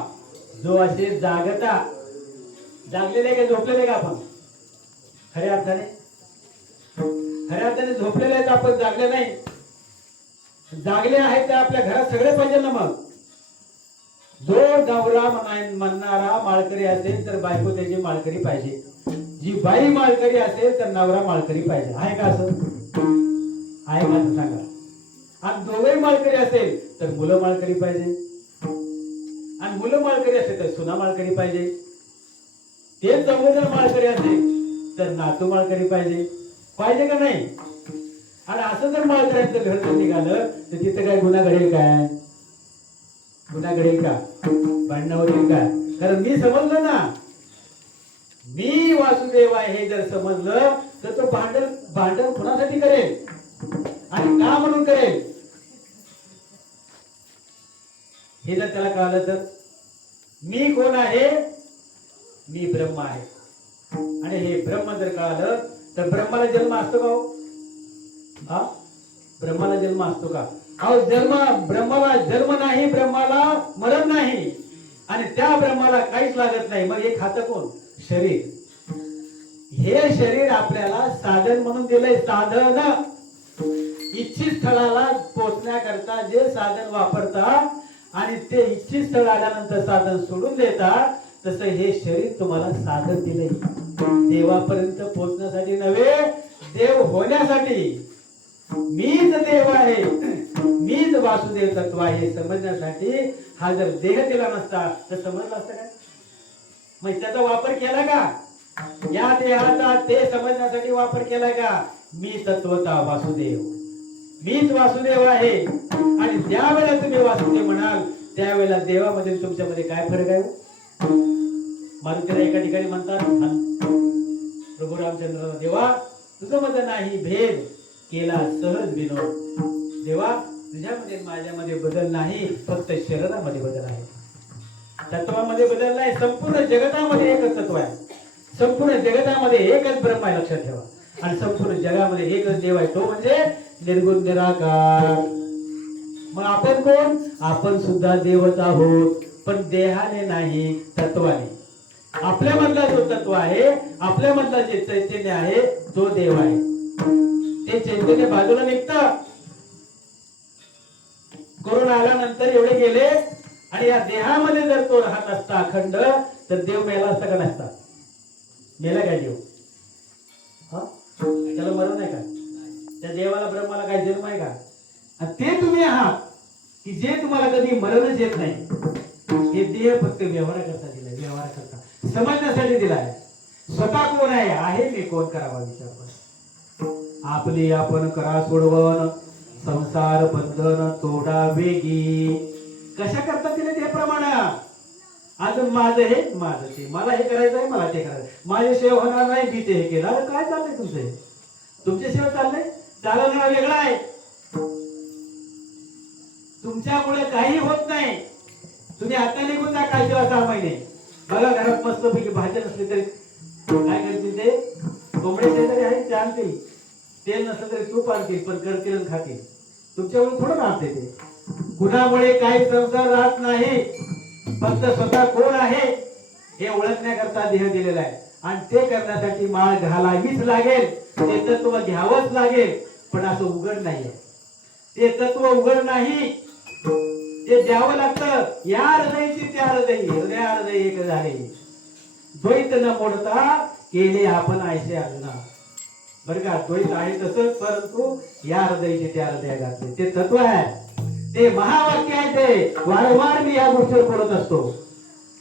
जो असे जागता जागलेले का झोपलेले का आपण खऱ्या अर्थाने झोपलेले आहेत आपण जागले नाही जागले आहेत तर आपल्या घरात सगळे पाहिजे ना मग जो नवरा म्हणणारा माळकरी असेल तर बायको त्याची माळकरी पाहिजे जी बाई माळकरी असेल तर नवरा माळकरी पाहिजे आहे का असं आहे का असं सांगा आणि दोघेही माळकरी असेल तर मुलं माळकरी पाहिजे आणि मुलं माळकरी असेल तर सुना माळकरी पाहिजे तेच जर माळकरी असेल तर नातू माळकरी पाहिजे पाहिजे का नाही आणि असं जर माळकऱ्यांचं घर जर निघालं तर तिथं काय गुन्हा घडेल काय गुन्हा घडेल का भांडणं होतील का कारण मी समजलं ना मी वासुदेव आहे हे जर समजलं तर तो भांडण कुणासाठी करेल आणि का म्हणून करेल हे जर त्याला कळलं तर मी कोण आहे मी ब्रह्म आहे आणि हे ब्रह्म जर कळलं तर ब्रह्माला जन्म असतो का हो? हा ब्रह्माला जन्म असतो का अहो ब्रह्माला जन्म नाही ब्रह्माला मरण नाही आणि त्या ब्रह्माला काहीच लागत नाही मग हे खातं कोण शरीर हे शरीर आपल्याला साधन म्हणून दिलंय साधन इच्छित स्थळाला पोहोचण्याकरता जे साधन वापरता आणि ते इच्छित स्थळ आल्यानंतर साधन सोडून देता तसं हे शरीर तुम्हाला साधन दिलंय देवापर्यंत पोहोचण्यासाठी नव्हे देव होण्यासाठी मीच देव आहे मीच वासुदेव तत्व आहे समजण्यासाठी हा जर देह दिला नसता तर समजलं असतं काय मग त्याचा वापर केला का या देहाचा ते समजण्यासाठी वापर केला का मी तत्वता वासुदेव मीच वासुदेव आहे आणि ज्या वेळेला तुम्ही वासुदेव म्हणाल त्यावेळेला देवामध्ये तुमच्यामध्ये काय फरक आहे मारुतीला एका ठिकाणी म्हणतात प्रभू रामचंद्र देवा तुझं मध्ये नाही भेद केला सहज विनोद देवा तुझ्यामध्ये माझ्यामध्ये बदल नाही फक्त शरीरामध्ये बदल आहे तत्वामध्ये बदल नाही संपूर्ण जगतामध्ये एकच तत्व आहे संपूर्ण जगतामध्ये एकच ब्रह्म आहे लक्षात ठेवा आणि संपूर्ण जगामध्ये एकच देव आहे तो म्हणजे निर्गुण निराकार मग आपण कोण आपण सुद्धा देवच आहोत पण देहाने नाही तत्वाने आपल्या मधला जो तत्व आहे आपल्या मधला जे चैतन्य आहे तो देव आहे ते चैतन्य बाजूला निघतं कोरोना आल्यानंतर एवढे गेले आणि या देहामध्ये जर तो राहत असता अखंड तर देव मेला असता का नसता मेला काय देव त्याला मरण आहे का त्या देवाला ब्रह्माला काय जन्म आहे का आणि ते तुम्ही आहात की जे तुम्हाला कधी मरणच येत नाही हे देह फक्त व्यवहाराकरता दिलाय व्यवहाराकरता समजण्यासाठी दिलाय स्वतः कोण आहे मी कोण करावा विचार आपली आपण करा सोडवण संसार बंधन तोडा वेगी कशा करता दिले ते प्रमाण अजून माझं हे माझं ते मला हे करायचं आहे मला ते करायचं माझ्याशिवाय होणार नाही मी ते हे केलं अरे काय चाललंय तुमचं तुमच्याशिवाय चाललंय चालवणार वेगळा आहे तुमच्यामुळे काही होत नाही तुम्ही आता निघून जा काय किंवा 6 महिने बघा घरात मस्त पैकी भाजी नसली तरी काय करतील ते कोंबडे शेजारी आहे ते आणतील तेल नसलं तरी तूप आणतील पण करतील आणि खातील तुमच्यामुळे थोडं राहते ते कुणामुळे काही संसार राहत नाही फक्त स्वतः कोण आहे हे ओळखण्याकरता देह दिलेला आहे आणि ते करण्यासाठी माळ घालावीच लागेल ते तत्व घ्यावंच लागेल पण असं उघड नाहीये ते तत्व उघड नाही ते द्यावं लागतं या हृदयची त्या हृदय एक झाले द्वैत न मोडता केले आपण आयसे अर्जुना बरं का द्वैत आहे तसंच परंतु या हृदयचे त्या हृदय घातले ते तत्व आहे ते महावाक्य आहे ते वारंवार मी या गोष्टीवर बोलत असतो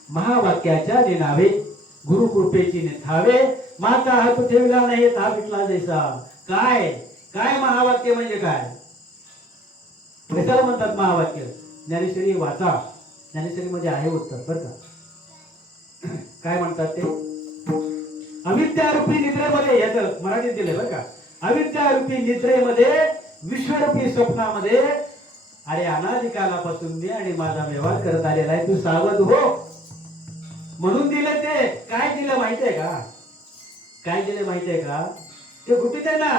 महावाक्याच्या निनावे गुरु कृपेची निथावे माता हात ठेवला नाही हा विटला जैसा काय काय महावाक्य म्हणजे काय कशाला म्हणतात महावाक्य ज्ञानेश्वरी वाचा ज्ञानेश्वरी मध्ये आहे उत्तर बरं का काय म्हणतात ते अविद्यारूपी निद्रेमध्ये याचं मराठीत दिलंय बरं का अविद्यारूपी निद्रेमध्ये विश्वरूपी स्वप्नामध्ये अरे अनादी कालापासून मी आणि माझा व्यवहार करत आलेला आहे, तू सावध हो म्हणून दिलं. ते काय दिलं माहितीये का? काय दिलं माहितीये का? ते गुपित आहे ना,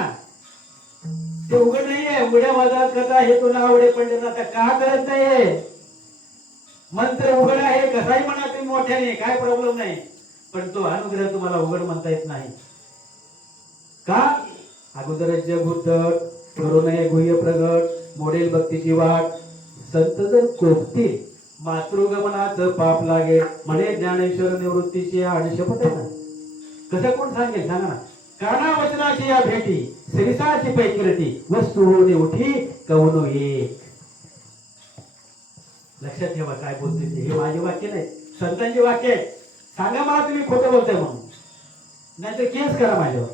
ते उघड नाहीये. उघड्या बाजारात कथा हे तुला आवडे पंढरनाथ का करत नाहीये? मंत्र उघड आहे, कसाही म्हणा तुम्ही मोठ्याने, काय प्रॉब्लेम नाही, पण तो अनुग्रह तुम्हाला उघड म्हणता येत नाही का? अगोदरच जग उद्धट, करू नये गुह्य प्रगट, मोडेल भक्तीची वाट, संत जर कोपतील मातृगमनाचं पाप लागे, म्हणे ज्ञानेश्वर निवृत्तीची आणि शपथ आहे ना. कसं कोण सांगेल सांगा ना? काना वचनाची या भेटी, सरिसाची पैकिरटी, वस्तू होणे उठी कवनो एक. लक्षात ठेवा काय बोलते ते. हे माझे वाक्य नाही, संतांची वाक्य आहेत. सांगा मला तुम्ही खोटं बोलताय म्हणून, नाहीतर केस करा माझ्यावर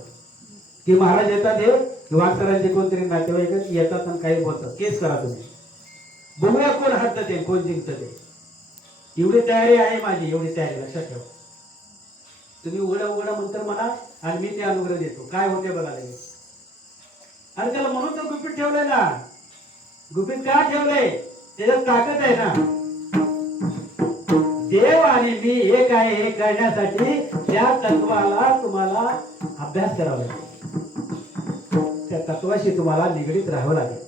की महाराज येतात हे वागसरांचे कोणतरी नातेवाईक येतात आणि काही बोलतात. केस करा तुम्ही, बघूया कोण हरतं ते, कोण जिंकतं ते. एवढी तयारी आहे माझी, एवढी तयारी. लक्षात ठेवा. तुम्ही उघडा उघडा मंत्र म्हणा आणि मी ते अनुग्रह देतो. काय होते बघा लगेच. आणि त्याला म्हणून तर गुपित ठेवलंय ना. गुपित का ठेवलंय? त्याच्यात ताकद आहे ना. देव आणि मी एक आहे हे करण्यासाठी त्या तत्वाला तुम्हाला अभ्यास करावा लागेल. त्या तत्वाशी तुम्हाला निगडीत राहावं लागेल.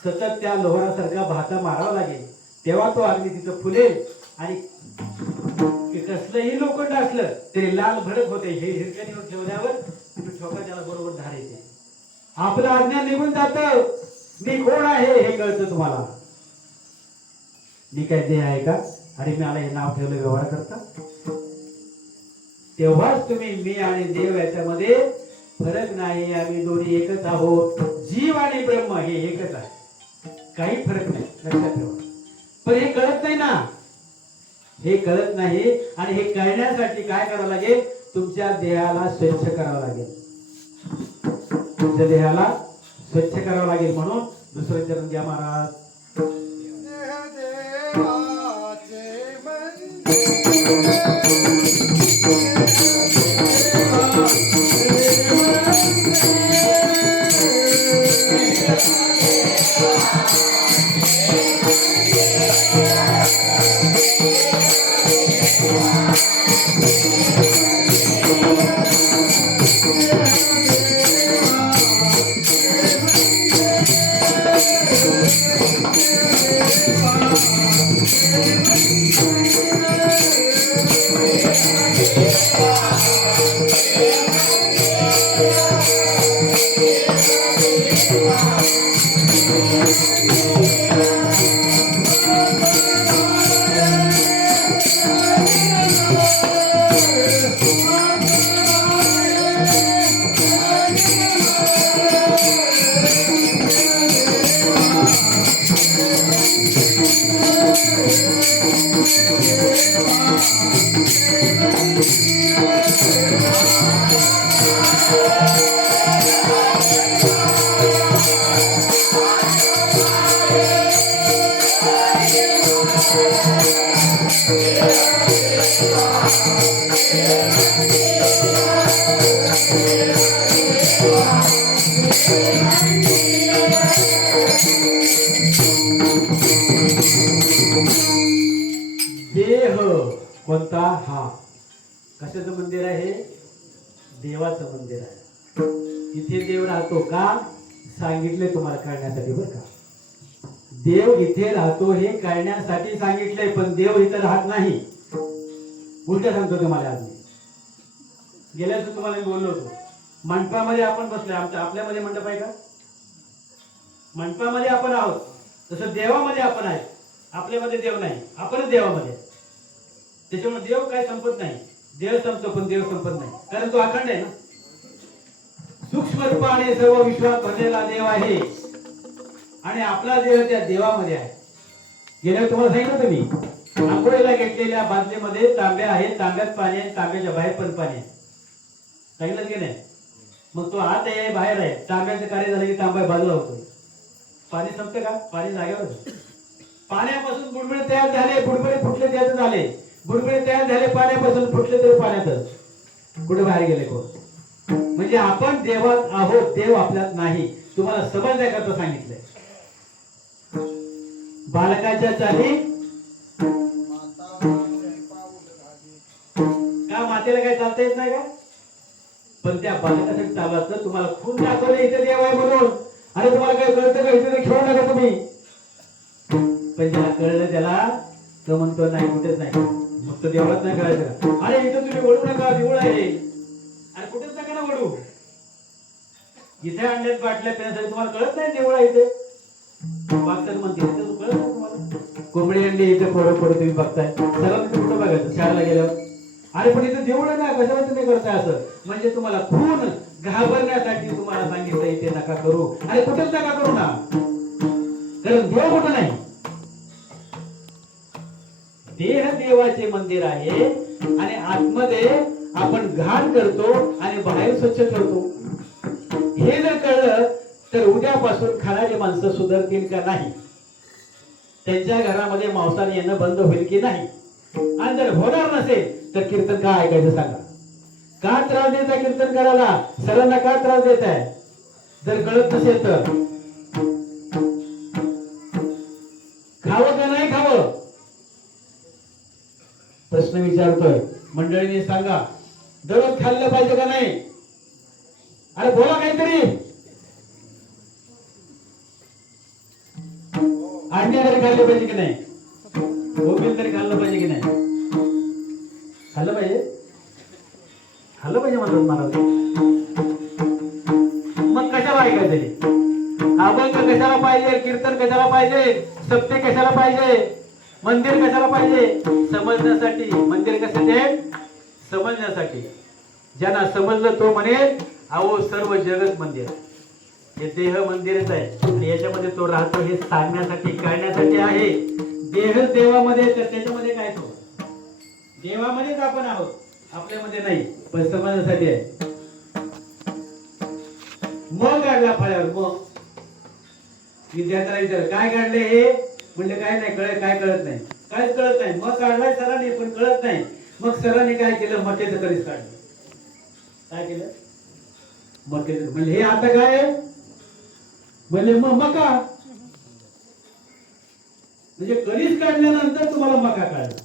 सतत त्या लोहारासारखा भाता मारावा लागेल, तेव्हा तो अग्नी तिथं फुलेल. आणि कसलंही लोखंड असलं तरी लाल भडक होते. हे हिरकणीवर ठेवल्यावर तुम्ही ठोका त्याला बरोबर धार येते. आपलं अज्ञान निघून जातं. मी कोण आहे हे कळतं तुम्हाला. मी काय देह आहे का? अरे मी आला हे नाव ठेवलं व्यवहार करता. तेव्हाच तुम्ही मी आणि देव याच्यामध्ये फरक नाही. आम्ही दोन्ही एकच आहोत. जीव आणि ब्रह्म हे एकच आहे, काही फरक नाही. लक्षात ठेवा. पण हे कळत नाही ना, हे कळत नाही. आणि हे कळण्यासाठी काय करावं लागेल? तुमच्या देहाला स्वच्छ करावं लागेल. तुमच्या देहाला स्वच्छ करावं लागेल. म्हणून दुसरं चरण घ्या महाराज. देह कोणता? हा कशाचं मंदिर आहे? देवाचं मंदिर आहे. इथे देव राहतो का? सांगितले तुम्हाला कळण्यासाठी बरं का. देव इथे राहतो हे कळण्यासाठी सांगितलंय, पण देव इथे राहत नाही. उलट सांगतो तुम्हाला. आज गेल्या दिवशी तुम्हाला मी बोललो होतो, मंडपामध्ये आपण बसलोय. आपल्यामध्ये मंडप आहे का? मंडपामध्ये आपण आहोत, तसं देवामध्ये आपण आहे. आपल्यामध्ये देव नाही, आपणच देवामध्ये. त्याच्यामुळे देव काय संपत नाही. देव संपतो पण देव संपत नाही, कारण तो अखंड आहे ना. सूक्ष्म रूपाने सर्व विश्वात भरलेला देव आहे आणि आपला देव त्या देवामध्ये आहे. गेल्या तुम्हाला सांगितलं तुम्ही, आंघोळीला घेतलेल्या बादलीमध्ये तांब्या आहे, तांब्यात पाणी आहे, तांब्याच्या बाहेर पण पाणी आहे. सांगितलं की नाही? मग तो आत आहे बाहेर आहे. तांब्याचं कार्य झालं की तांब्या बाजूला होतोय. पाणी संपतं का? पाणी जागेवर. पाण्यापासून बुडबुडे तयार झाले, बुडबुडे फुटले त्यात झाले. बुडबुडे तयार झाले पाण्यापासून, फुटले तरी पाण्यातच. कुठे बाहेर गेले कोण? म्हणजे आपण देवात आहोत, देव आपल्यात नाही. तुम्हाला समजण्याकरता सांगितलंय. बालकाच्या चाली का मातेला काय चालता येत नाही का? पण त्या बालकासाठी चालवायचं तुम्हाला खून दाखवलं इथे देव आहे म्हणून. अरे तुम्हाला काय कळतं का? इथे खेळू नका तुम्ही. पण ज्याला कळलं त्याला तो म्हणतो नाही कुठेच नाही, मग तो देवळात नाही करायचं. अरे इथं तुम्ही वळू नका, देऊळ आहे. अरे कुठेच नका ना वळू. इथे अंड्यात बाटल्या पिण्यासाठी तुम्हाला कळत नाही देऊळ आहे इथे. वागतात म्हणते कळत नाही तुम्हाला. कोंबडी अंडी इथे फोडो तुम्ही बघताय. सर्वांनी कुठं बघायचं शाळेला गेल्यावर. अरे पण इथं देऊळ आहे ना, कशाला तुम्ही करताय असं? म्हणजे तुम्हाला खून घाबरण्यासाठी तुम्हाला सांगितलं इथे नका करू. अरे कुठेच नका करू ना, कारण देव कुठं नाही. देह देवाचे मंदिर आहे आणि आतमध्ये आपण घाण करतो आणि बाहेर स्वच्छ ठेवतो. हे जर कळलं तर उद्यापासून खाणारी माणसं सुधारतील का नाही, त्यांच्या घरामध्ये मांसाहार येणं बंद होईल की नाही. आणि जर होणार नसेल तर कीर्तन का ऐकायचं सांगा? का त्रास देताय कीर्तन करायला? सरांना का त्रास देताय? जर कळत नसेल तर खावं का नाही खावं प्रश्न विचारतोय. मंडळीने सांगा, दररोज खाल्लं पाहिजे का नाही? अरे बोला काहीतरी. अंडे तरी खाल्ले पाहिजे की नाही? बोंबील तरी खाल्लं पाहिजे की नाही? खाल्लं पाहिजे, खाल्लं पाहिजे म्हणतात महाराज. मग कशाला ऐकायचं? अभंग कशाला पाहिजे? कीर्तन कशाला पाहिजे? सप्ते कशाला पाहिजे? मंदिर कशाला पाहिजे? समजण्यासाठी. मंदिर कशासाठी आहे? समजण्यासाठी. ज्यांना समजलं तो म्हणेल अहो सर्व जगत मंदिर. हे देह मंदिरच आहे आणि याच्यामध्ये तो राहतो हे सांगण्यासाठी, कळण्यासाठी आहे. देह देवामध्ये तर त्याच्यामध्ये काय तो देवामध्येच आपण आहोत, आपल्यामध्ये नाही, पण समजण्यासाठी आहे. मग काढला फळ्यावर. मग विद्यार्थ्याला विचार काय काढले हे? म्हणजे काय नाही कळत, काय कळत नाही, काहीच कळत नाही. मग काढलाय सरांनी पण कळत नाही. मग सरांनी काय केलं? मक्याचं कणीस काढलं. काय केलं? मक्याचं. म्हणजे हे आता काय म्हणजे मग मका, म्हणजे कणीस काढल्यानंतर तुम्हाला मका कळला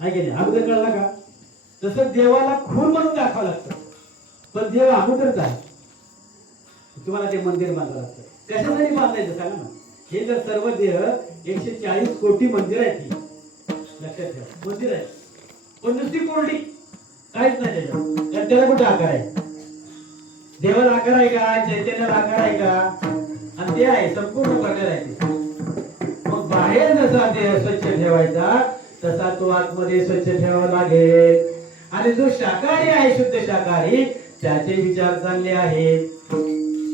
आहे की नाही? अगोदर कळला का? तसं देवाला खून म्हणून दाखवावं लागतं. पण देव अगोदरच आहे. तुम्हाला ते मंदिर बांधावं लागतं. कशासाठी बांधायचं सांगा ना? हे जर सर्व देह 140 कोटी मंदिर आहेत, लक्षात ठेवा. मंदिर आहे पण नुसती कोरडी, काहीच नाही त्याच्यात. त्याला कुठे आकार आहे? देवाला आकार आहे का? चैतन्याला आकार आहे का? आणि ते आहे संपूर्ण प्रकार आहे ते. मग बाहेर जसा देह स्वच्छ ठेवायचा तसा तो आतमध्ये स्वच्छ ठेवावा लागेल. आणि जो शाकाहारी आहे, शुद्ध शाकाहारी, त्याचे विचार चांगले आहेत,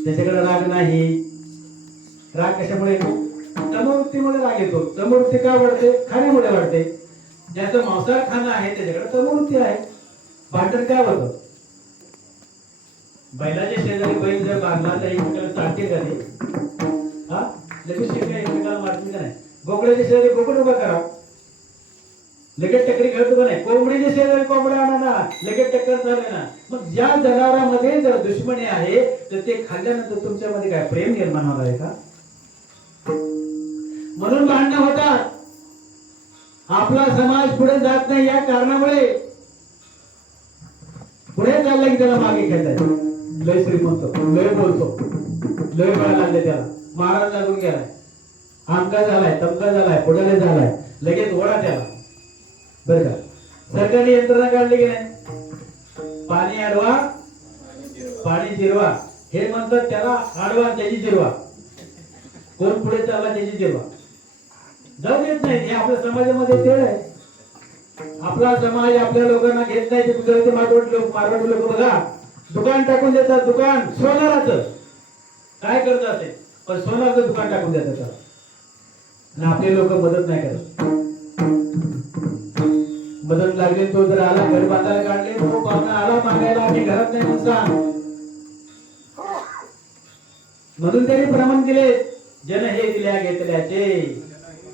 त्याच्याकडे राग नाही. राग कशामुळे येतो? तमोवृत्तीमुळे राग येतो. तमोवृत्ती का वाढते? खाण्यामुळे वाढते. ज्याचं मांसाहार खाणं आहे त्याच्याकडे तमोवृत्ती आहे. भांडण काय होतं? बैलाच्या शेजारी बैल जर बांधला तर एकमेकाला चालते का ते? हा लगेच शेतकरी एकमेकाला मारतील का नाही? बोकड्याच्या शेजारी बोकड उभा करा, लगेच टक्करी खेळतो का नाही? कोंबडीच्या शेजारी कोंबड्या आणा ना, लगेच टक्कर झाले ना. मग ज्या जनावरांमध्ये जर दुश्मनी आहे तर ते खाल्ल्यानंतर तुमच्यामध्ये काय प्रेम निर्माण होणार आहे का? म्हणून भांडणं होतात. आपला समाज पुढे जात नाही या कारणामुळे. पुढे चालला की त्याला मागे खेळतात. लय श्रीमंत, लय बोलतो, लय वेळा लागले त्याला, महाराज लागून गेलाय, आमका झालाय, तमका झालाय, पुढे झालाय, लगेच ओढा त्याला. बर का? सरकारने यंत्रणा काढली की नाही? पाणी अडवा पाणी जिरवा. हे म्हणतात त्याला आडवा त्याची जिरवा. कोण पुढे चालला त्याची जिरवा. जाऊ देत नाही. हे आपल्या समाजामध्ये तेढ आहे. आपला समाज आपल्या लोकांना घेत नाही. ते गुजराती मारवाडी लोक बघा, दुकान टाकून देतात. दुकान सोनाराचं काय करतात ते, पण सोनाराचं दुकान टाकून देतात आणि आपले लोक मदत नाही करत. मदत लागली तो जर आला, घर बांधायला काढले, तो पाहुणा आला मागायला, आम्ही घरात नाही म्हणून सांग. म्हणून त्यांनी प्रमाण दिले, जन हे दिल्या घेतल्याचे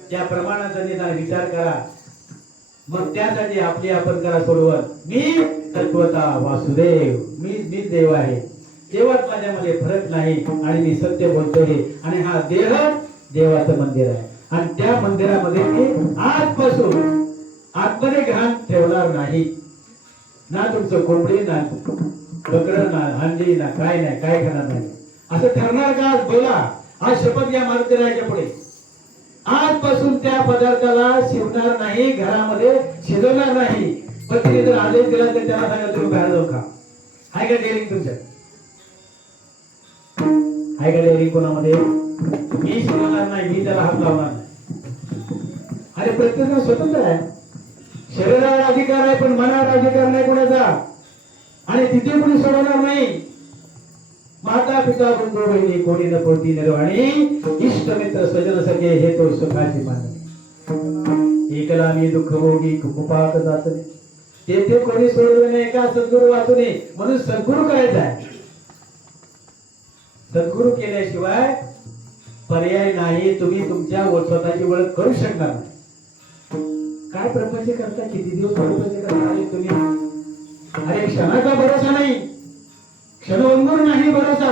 त्या प्रमाणाचा निदान विचार करा. मग त्यासाठी आपली आपण करा सोडवण. मी तत्वता वासुदेव, मी देव आहे. देवात माझ्यामध्ये फरक नाही आणि मी सत्य बोलतोय. आणि हा देह देवाचं मंदिर आहे. आणि त्या मंदिरामध्ये मी आजपासून आतमध्ये घाण ठेवणार नाही. ना तुमचं कोंबडी, ना बकरं, ना हंडी, ना काय नाही, काय करणार नाही. असं ठरणार का? आज बोला, आज शपथ घ्या मारुतीरायाच्या पुढे. आजपासून त्या पदार्थाला शिवणार नाही, घरामध्ये शिजवणार नाही. पत्नी जर आदेश दिला तर त्याला सांगा तुम्ही बाहेर जाऊन खा. हाय का डेअरिंग तुमच्या? हाय का डेअरिंग कोणामध्ये? मी शिवणार नाही, मी त्याला हात लावणार नाही. अरे प्रत्येक स्वतंत्र आहे. शरीरावर अधिकार आहे पण मनावर अधिकार नाही कोणाचा. आणि तिथे कोणी सोडवणार नाही. माता पिता बंधू बहिणी कोणी न कोणती निर्वाणी, इष्ट मित्र स्वजन सखे हे तो सुखाची मानवी. एकला मी दुःख भोगी कुपात जाचने, तेथे कोणी सोडलं नाही का सद्गुरू वाचूने. म्हणून सद्गुरू करायचा आहे. सद्गुरू केल्याशिवाय पर्याय नाही. तुम्ही तुमच्या स्वतःची ओळख करू शकणार नाही. काय प्रपंच करता? किती दिवस प्रपंच करता तुम्ही? अरे क्षणाचा भरोसा नाही, क्षणभंगूर नाही भरोसा.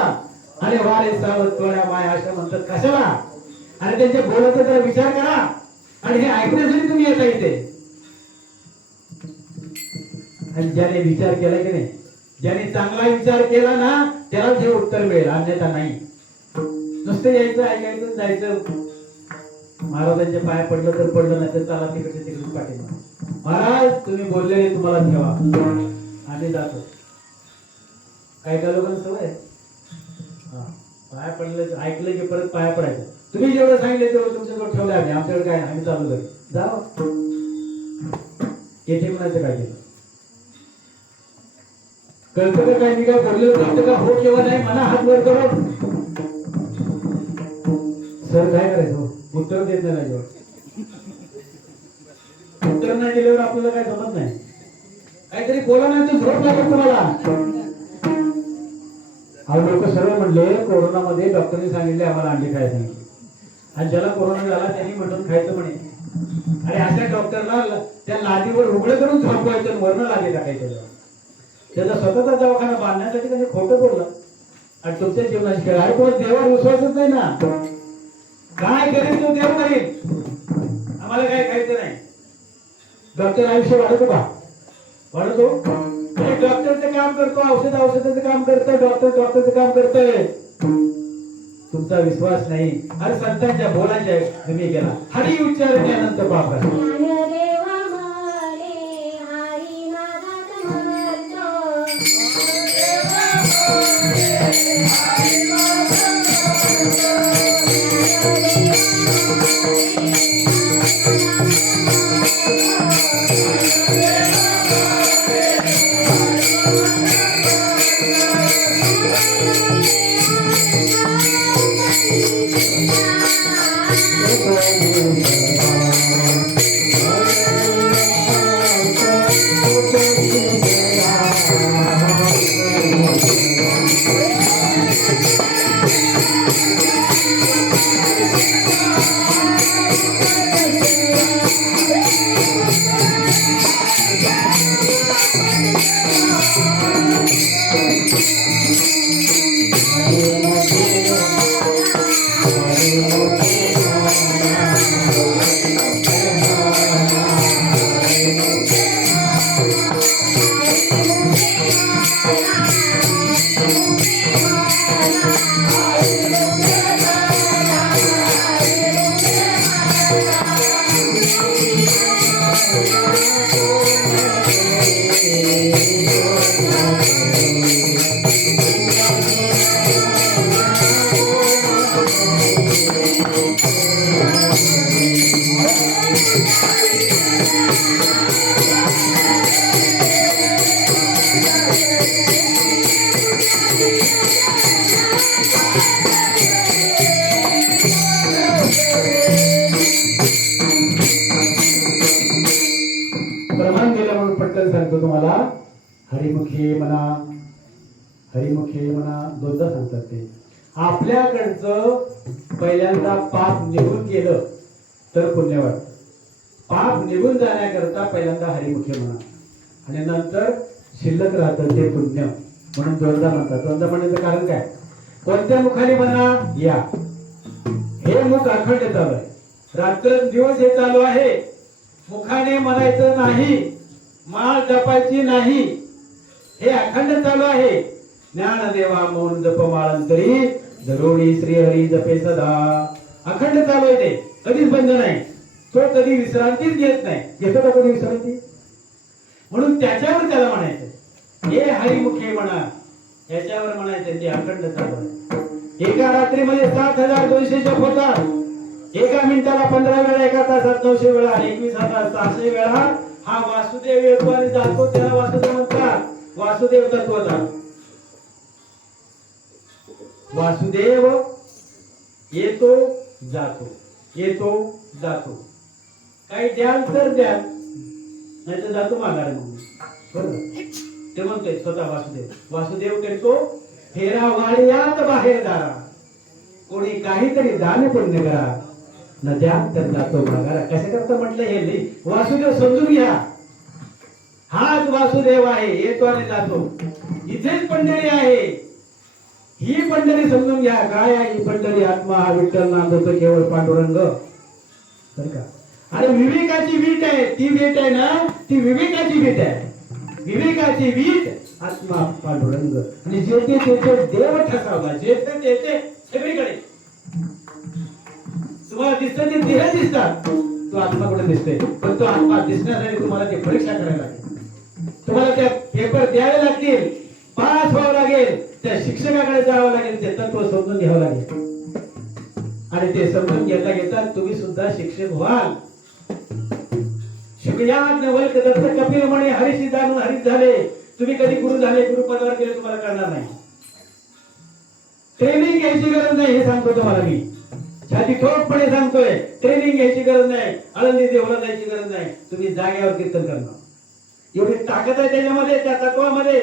आणि वारे सावत तोड्या माया अशा म्हणतात कशाला? आणि त्यांच्या बोलाचा जरा विचार करा. आणि हे ऐकण्यासाठी तुम्ही येता इथे. आणि ज्याने विचार केला की नाही, ज्याने चांगला विचार केला ना, त्यालाच हे उत्तर मिळेल, अन्यथा नाही. नुसतं यायचं, ऐकायचं, जायचं. महाराजांच्या पाया पडलं तर पडलं, नाही तर चला तिकडचे तिकडे पाठीमागे. महाराज तुम्ही बोललेले तुम्हाला ठेवा, आम्ही जातो. काय काय लोकांना सवय आहे, पाया पडलं ऐकलं की परत पाया पडायचं. तुम्ही जेवढं सांगितलं तेवढं तुमच्याजवळ ठेवलं आम्ही, आमच्याकडे काय आम्ही चालू करू. जाओ येथे म्हणायचं काय केलं कळतं का? काय मी काय बोललो कळतं का? हो किंवा नाही म्हणा हात वर करून. सर काय करायचं? उत्तर देत नाही माझ्यावर. उत्तर नाही दिल्यावर आपल्याला काय जमत नाही. काहीतरी बोला नाही तर झोप लागेल तुम्हाला. हा लोक सर्व म्हणले कोरोनामध्ये डॉक्टरने सांगितले आम्हाला अंडे खायला सांगितले. आणि ज्याला कोरोना झाला त्यांनी म्हटून खायचं म्हणे. अरे अशा डॉक्टरला त्या लादीवर उघडं करून झोपवायचं, वर्ण लादी टाकायचं. त्याचा स्वतःचा दवाखाना बांधण्यासाठी त्यांनी खोटं बोललं. आणि तुमच्या जीवनाची खेळ आहे. कोण देवावर विश्वासच नाही ना. काय करेल तो देव करेल, आम्हाला काय खायचं नाही. डॉक्टर आयुष्य वाढवतो का? वाढवतो. डॉक्टरचं काम करतो, औषधाचं काम करतो, डॉक्टरचं काम करतोय. तुमचा विश्वास नाही. अरे संतांच्या बोलांच्या तुम्ही गेला. हरी उच्चारण्यानंतर पाप प्रमाण दिलं म्हणून पटकन सांगतो तुम्हाला. हरिमुखे म्हणा, हरिमुखे म्हणा, दोनदा सांगतात ते. आपल्याकडचं पहिल्यांदा पाप निघून गेलं तर पुण्य वाटतं. पाप निघून जाण्याकरता पहिल्यांदा हरिमुखे म्हणा आणि नंतर शिल्लक राहतं ते पुण्य म्हणून दोनदा म्हणतात. दोनदा म्हणण्याचं कारण काय? कोणत्या मुखाने म्हणा? या हे मुख अखंड चालू आहे. रात्रंदिवस हे चालू आहे. मुखाने म्हणायचं नाही, माळ जपायची नाही, हे अखंड चालू आहे. ज्ञानदेवा मौन जप माळंतरी जरोडी श्री हरी जपे सदा. अखंड चालू आहे ते, कधीच बंद नाही. तो कधी विश्रांतीच घेत नाही. घेतो का कधी विश्रांती? म्हणून त्याच्यावर त्याला म्हणायचं हे हरिमुखे म्हणा, याच्यावर म्हणायचं ते अखंड चालू आहे. एका रात्रीमध्ये 7200 जप होतात. एका मिनिटाला 15 वेळा, एका तासात 900 वेळा, 21,600 वेळा हा वासुदेव येतो आणि जातो. त्याला वासुदेव म्हणतात. वासुदेव तत्वता. वासुदेव येतो जातो, येतो जातो. काही द्याल तर द्याल, नाही तर जातो माघार म्हणून. बरोबर ते म्हणतोय स्वतः वासुदेव. वासुदेव करतो फेरा वाळीयात बाहेर दारा. कोणी काहीतरी दान पुण्य करा, न द्या तर जातो माघारा. कशा करता म्हटलं हे नाही. वासुदेव समजून घ्या, हाच वासुदेव आहे, येतो आणि जातो. इथेच पंढरी आहे. ही पंढरी समजून घ्या. काय आहे ही पंढरी? आत्मा हा विठ्ठल नांदतो केवळ पांडुरंग. बर का? आणि विवेकाची वीट आहे, ती वीट आहे ना, ती विवेकाची वीट आहे. विवेकाची वीट आत्मा पांडुरंग. आणि जेथे तेथे देव ठसावला. जेथे तेथे सगळीकडे तुम्हाला दिसतं ते देह दिसतात, तो आत्मा कुठे दिसतोय? पण तो आत्मा दिसण्यासाठी तुम्हाला ते परीक्षा करायला लागेल. तुम्हाला त्या पेपर द्यावे लागतील, पास व्हावं लागेल, त्या शिक्षकाकडे जावं लागेल, ते तत्व समजून घ्यावं लागेल. आणि ते समजून घेता घेता तुम्ही सुद्धा शिक्षक व्हाल. शुकयाज्ञ वल्क दत्त कपिल म्हणे हरीशी जाणून हरीच झाले. तुम्ही कधी गुरु झाले, गुरुपदावर गेले तुम्हाला कळणार नाही. ट्रेनिंग घ्यायची गरज नाही, हे सांगतो तुम्हाला मी. छाती ठोकपणे सांगतोय, ट्रेनिंग घ्यायची गरज नाही, आळंदी देवळा जायची गरज नाही. तुम्ही जागेवर कीर्तन करणार. एवढी ताकद आहे त्याच्यामध्ये, त्या तत्वामध्ये.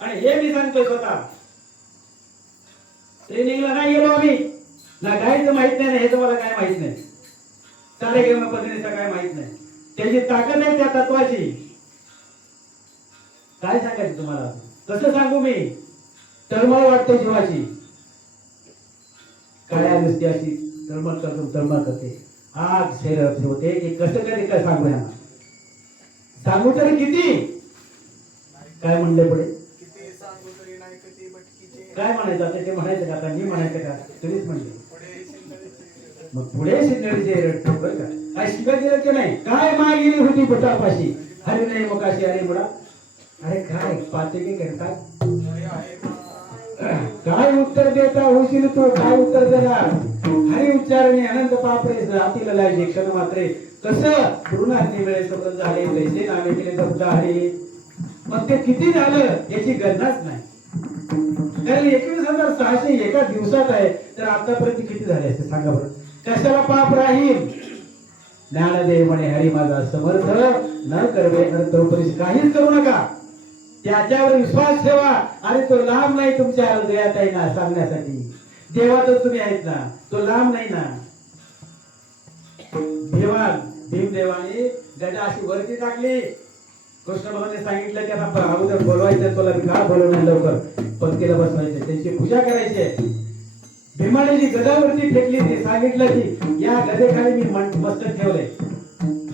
आणि हे मी सांगतोय स्वतः. ट्रेनिंगला नाही गेलो आम्ही, ना गायचं माहित नाही, हे तुम्हाला काय माहित नाही. सारे गेम पद्धतीचा काय माहित नाही. त्याची ताकद आहे त्या तत्वाची. काय सांगायचं तुम्हाला? कसं सांगू मी? तळमळ वाटते जीवाची. काळ्या नुसती अशी तळमळ करते. आग शेरत होते की कसं कधी काय सांगू यांना? सांगू तरी किती? काय म्हणले पुढे? काय म्हणायचं आता? ते म्हणायचं का? आता मी म्हणायचं का? तुम्हीच म्हणले. मग पुढे सिद्धरीचे रडतो बरं का? काय शिकाय दिलं की नाही? काय मागिली होती पोटापाशी, हरी नाही मोकाशी हरी मुळा. अरे काय पाते करतात? काय उत्तर देता होशील तू? काय उत्तर देणार? हरी उच्चारणे अनंत पापरे जातील लागे क्षण मात्रे. कसं पूर्णाग्नी वेळे सबंध झाले, तैसे नामे केले जपता हरी. मग ते किती झालं याची गणनाच नाही. कारण 21,600 एका दिवसात आहे, तर आतापर्यंत किती झाले असते सांगा बरं? कशाला पाप राहील? ज्ञानदेव म्हणे हरी माझा समर्थ, न करवे अर्थ काहीच करू नका. त्याच्यावर विश्वास ठेवा. अरे तो लांब नाही तुमच्या हृदयात आहे ना सांगण्यासाठी. देवातच तुम्ही आहेत ना, तो लांब नाही ना. भीमदेवाने गदा अशी वरती टाकली. कृष्ण भगवान सांगितलं की आता अगोदर बोलवायचं, तुला मी का बोलवणार लवकर? पंक्तीला बसवायचे, त्यांची पूजा करायची. भीमाने जी गदावरती फेकली ती सांगितलं की या गदेखाली मी मस्तक ठेवलंय,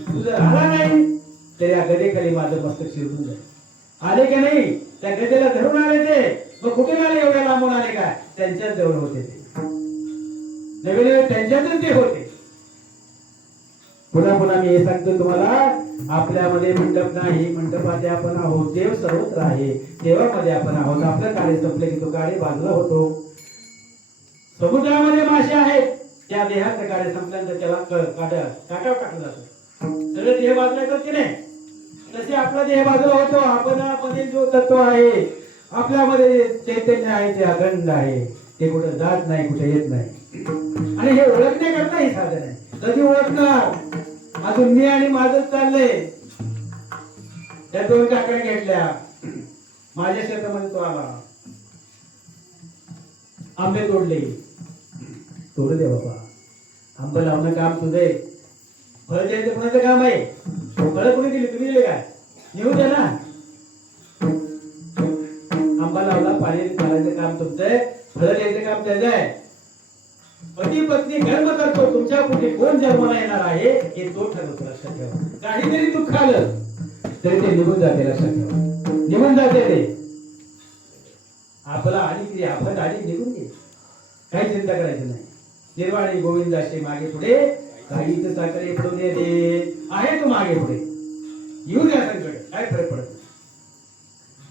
तुझं आला नाही तर या गदेखाली माझं मस्तक शिरवून जाईल. आले की नाही? त्या गदेला धरून आले ते. मग कुठे आले? एवढ्या लांबून आले का? त्यांच्याच जवळ होते ते. नवीन त्यांच्यातच ते होते. पुन्हा पुन्हा मी हे सांगतो तुम्हाला, आपल्यामध्ये मंडप नाही, मंडपाचे आपण आहोत. देव सर्वत्र आहे, देवामध्ये आपण आहोत. आपलं कार्य संपले की तो कार्य बाजूला होतो. समुद्रामध्ये मासे आहेत, त्या देहाचं कार्य संपल्यानंतर त्याला काटावर टाकलं जातं. सगळे देह बाजूला येतात की नाही? तसे आपला देह बाजूला होतो. आपणामध्ये जो तत्व आहे, आपल्यामध्ये चैतन्य आहे, ते अखंड आहे. ते कुठे जात नाही, कुठे येत नाही. आणि हे ओळखण्याकरता ही साधन आहे. कधी ओळखणार? अजून मी आणि माझंच चाललंय. त्या 2 काकड्या घेतल्या, माझ्या शेतामध्ये तो आला, आंबे तोडले. तोडू दे बाबा, आंबे लावणं काम तुझे. फळ द्यायचं कोणाचं काम आहे? फळ कोणी दिली? तुम्ही दिले काय? येऊ द्या ना. आंबा लावला, पाणी घालायचं काम तुमचं आहे, फळ द्यायचं काम त्याचं आहे. पती पत्नी कर्म करतो, तुमच्या पुढे कोण जन्माला येणार आहे हे तो ठरवतो, लक्षात ठेवा. काहीतरी दुःख आलं तरी ते निघून जाते, लक्षात ठेवा, निघून जाते ते. आपला आली ती आफत आली, निघून गेली, काही चिंता करायची नाही. निर्वाणी गोविंदाशी मागे पुढे काहीच साखरे पडू दे आहे, तो मागे पुढे येऊ द्या संकट, काय फरक पडत नाही.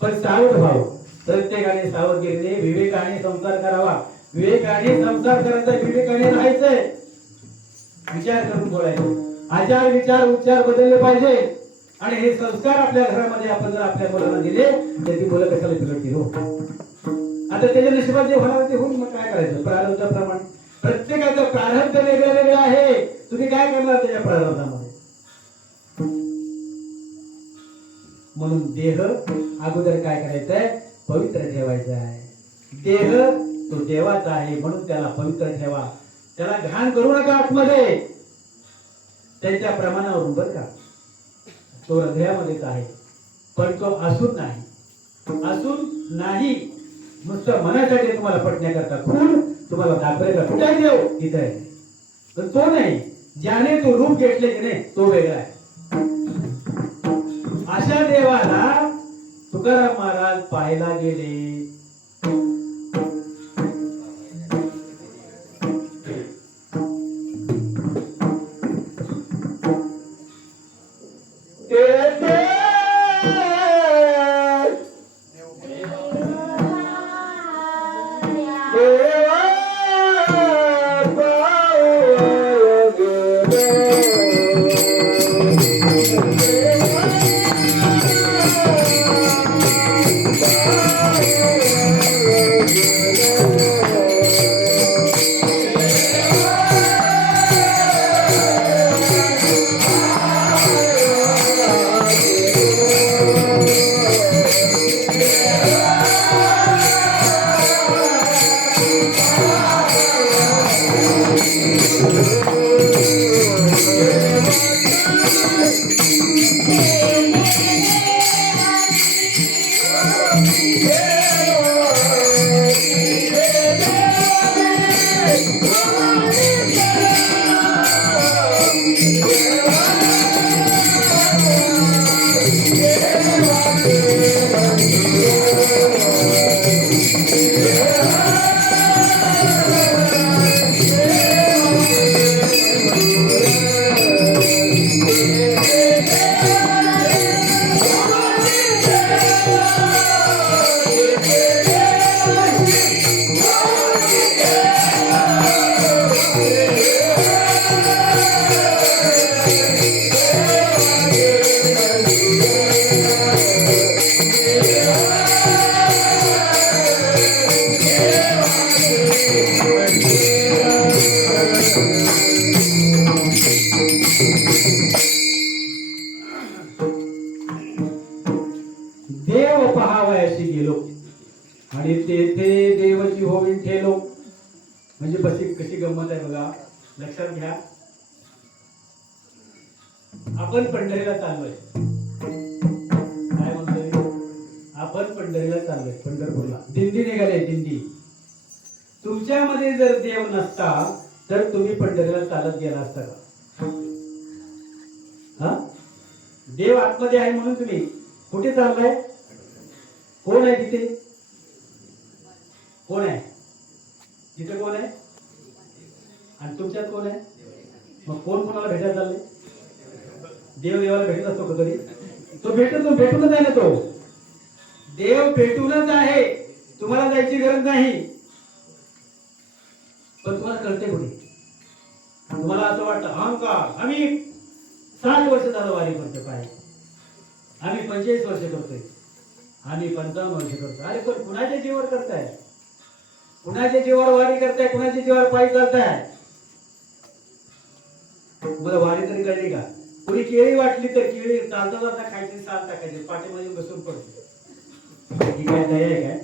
पण सावध व्हावं, प्रत्येकाने सावधगिरीने विवेकाने संसार करावा. विवेकाने संसार करायचा, विवेकाने राहायचंय, विचार करून बोलायचं. आचार विचार उच्चार बदलले पाहिजे. आणि हे संस्कार आपल्या घरामध्ये आपण जर आपल्या मुलांना दिले तर ती मुलं कशाला बिघडतील हो. आता त्याच्या नशिबात जे होणार ते होऊन, मग काय करायचं, प्रारब्धाप्रमाणे. प्रत्येकाचं प्रारब्ध वेगळं वेगळं आहे, तुम्ही काय करणार त्याच्या प्रारब्धामध्ये. म्हणून देह अगोदर काय करायचंय, पवित्र ठेवायचा आहे. देह तो देवाचा आहे, म्हणून त्याला पवित्र ठेवा. त्याला घाण करू नका आतमध्ये, त्यांच्या प्रमाणावरून, बरं का. तो हृदयामध्येच आहे, पण तो असून नाही. असून नाही नुसतं मनासाठी तुम्हाला पटण्याकरता खून तुम्हाला दाखवायचा, कुठे देव तिथे आहे, पण तो नाही. ज्याने तो रूप घेतले की नाही तो वेगळा आहे. अशा देवाला तुकाराम महाराज पाहायला गेले. देव पहावयाशी गेलो आणि तेथे देवची होवीन ठेलो. म्हणजे बसी कशी गंमत आहे बघा, लक्षात घ्या. आपण पंढरीला चाललोय, काय म्हणतोय, आपण पंढरीला चाललोय, पंढरपूरला दिंडी निघाले, दिंडी. तुमच्यामध्ये जर देव नसता तर तुम्ही पंढरीला चालत गेला असता का? हा, देव आतमध्ये आहे म्हणून तुम्ही कुठे चाललाय? कोण आहे तिथे? कोण आहे तिथे? कोण आहे? आणि तुमच्यात कोण आहे? मग कोण कोणाला भेटायला चालले? देव देवाला भेटत असतो का कधी? तो भेटूनच आहे ना. तो देव भेटूनच आहे, तुम्हाला जायची गरज नाही. पण तुम्हाला कळते कुठे? तुम्हाला असं वाटतं अहंकार, आम्ही 60 वर्ष झालं वारी करतो, काय आम्ही 45 वर्ष करतोय, आम्ही 55 वर्ष करतो. अरे पण कुणाच्या जीवावर करताय? कुणाच्या जीवावर वारी करताय? कुणाच्या जीवावर पायी चालताय? मला वारी तरी कळली का? कुणी केळी वाटली तर केळी चालता जाता खायची, साल टाकायची, पाठीमध्ये बसून पडते. ही काय दया आहे काय?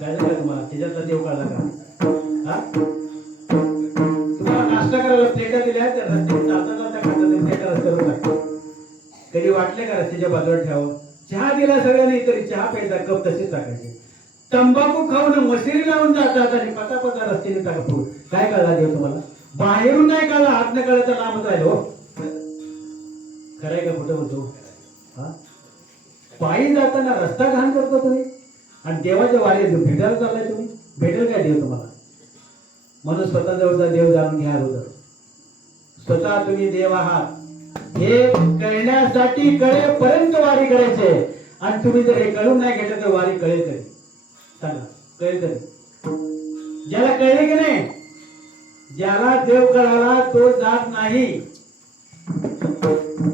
कळलं का तुम्हाला? त्याच्यातला देव कळला का? हा, तुम्हाला नाश्ता करायला प्लेटा दिल्या तर रस्त्याने चालता जाता खाता, प्लेटा रस्त्यावर टाकतो. कधी वाटले का रस्त्याच्या बाजूला ठेवावं? चहा दिला सगळ्यांनी तरी चहा प्यायचा, कप तसेच टाकायचे. तंबाखू खाऊन मशिरी लावून जातात आणि पता रस्त्याने टाकतो. काय कळला देव तुम्हाला? बाहेरून नाही कळला, आतनं कळलं तर लांबच राहिलो. खरंय का कुठं होतो? हा, पायी जाताना रस्ता घाण करतो तुम्ही आणि देवाच्या वारी भेटायला चाललाय तुम्ही. भेटेल काय देव तुम्हाला? म्हणून स्वतः जवळचा देव जाणून घ्या अगोदर. स्वतः तुम्ही देव आहात हे कळण्यासाठी कळेपर्यंत वारी करायचे. आणि तुम्ही जर हे कळून नाही घेतलं तर वारी कळेल कधी? सांगा, कळेल कधी? ज्याला कळले की नाही, ज्याला देव कळाला तो जात नाही.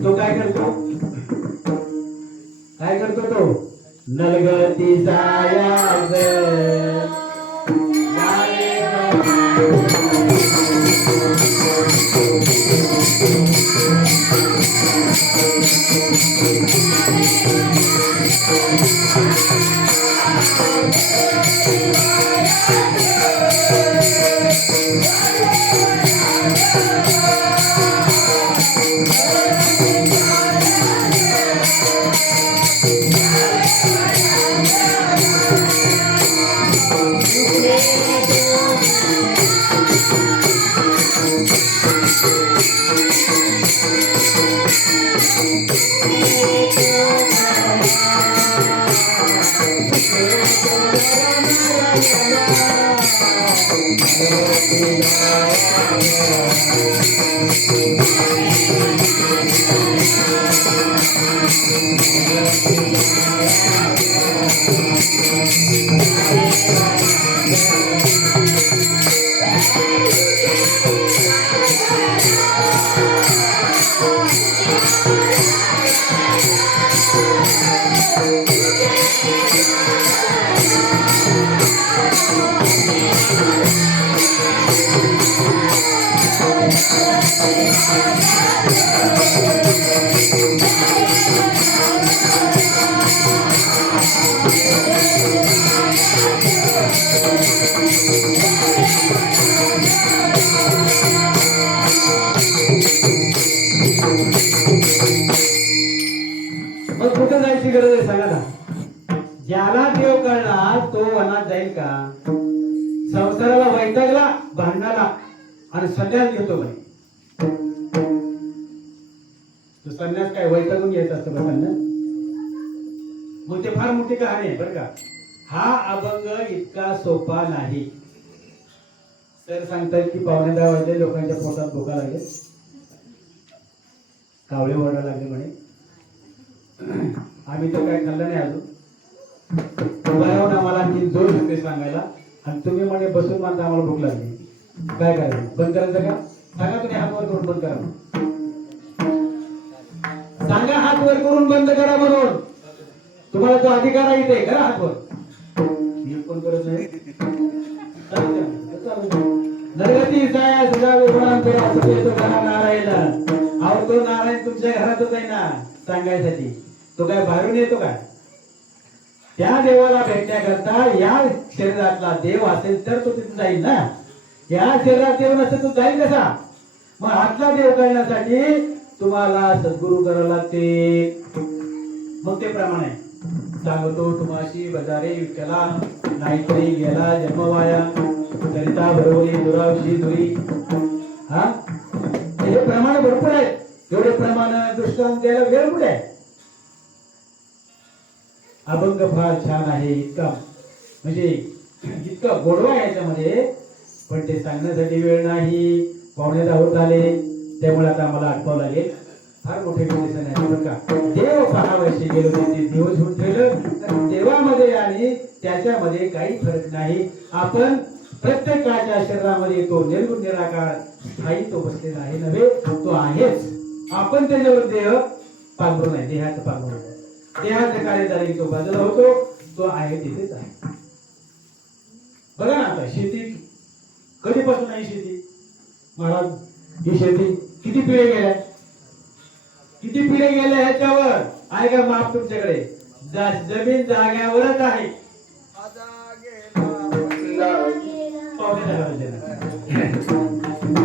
तो काय करतो? काय करतो तो? नलगती जायाच मग कुठं जायची गरज आहे सांगा ना? ज्याला देव कळला तो वनात जाईल का? संसाराला वैतागला, भांडणाला आणि संन्यास घेतो म्हणे. तो संन्यास काय वैतागून घ्यायचा असतो का संन्यास? मग ते फार मोठी कहाणी आहे बरं का. हा अभंग इतका सोपा नाही. सर सांगतात की 9:15 वाजले, लोकांच्या पोटात भुका लागले, कावळे ओरडा लागले म्हणे. आम्ही तर काय खाल्लं नाही अजून. बरोबर आम्हाला आणखी जोर होते सांगायला आणि तुम्ही म्हणे बसून मात्र आम्हाला भूक लागली. काय करायचं? बंद करायचं का? सांगा तुम्ही हात वर करून बंद करा. सांगा हात वर करून बंद करा म्हणून. तुम्हाला तो अधिकार आहे इथे. करा हात वर. मी कोण करत नाही. नरगती साया सदा विभ्रांत असते तो घरा नारायण. अहो तो नारायण तुमच्या घरातच आहे ना सांगायसाठी. तो काय बाहेरून येतो काय? त्या देवाला भेटण्याकरता या शरीरातला देव असेल तर तो तिथे जाईल ना. या शरीरात देव नसेल तो जाईल कसा? मग आतला देव कळण्यासाठी तुम्हाला सद्गुरू करावं लागते. मग ते प्रमाण आहे. सांगतो तुम्हाशी बजारे विठ्ठला, नाहीतरी गेला जन्मवाया, करिता बरोबरी दुरावशी दुरी. हा, हे प्रमाण भरपूर आहे. एवढे प्रमाण दृष्टांत द्यायला वेळ कुठे आहे? अभंग फार छान आहे. इतका म्हणजे इतका गोडवा आहे याच्यामध्ये, पण ते सांगण्यासाठी वेळ नाही. 9:15 होत आले, त्यामुळे आता आम्हाला आठवावं लागेल. फार मोठे कंडिशन आहे बरं का. देव 6 वर्षे गेलो ते दिवस होऊन ठेवलं तर देवामध्ये आणि त्याच्यामध्ये काही फरक नाही. आपण प्रत्येकाच्या शरीरामध्ये तो निर्गुण निराकार स्थायी तो बसलेला आहे नव्हे, तो आहेच. आपण त्याच्यावर देह पांघरून आहे, देहाचं पांघरून आहे. देहाचं कार्यदारी तो बाजूला होतो, तो आहे तिथेच आहे. बघा ना आता शेती कधीपासून आहे शेती? महाराज ही शेती किती पिढ्या गेल्या? किती पिढ्या गेल्या ह्याच्यावर आहे का माप तुमच्याकडे? जमीन जाग्यावरच आहे.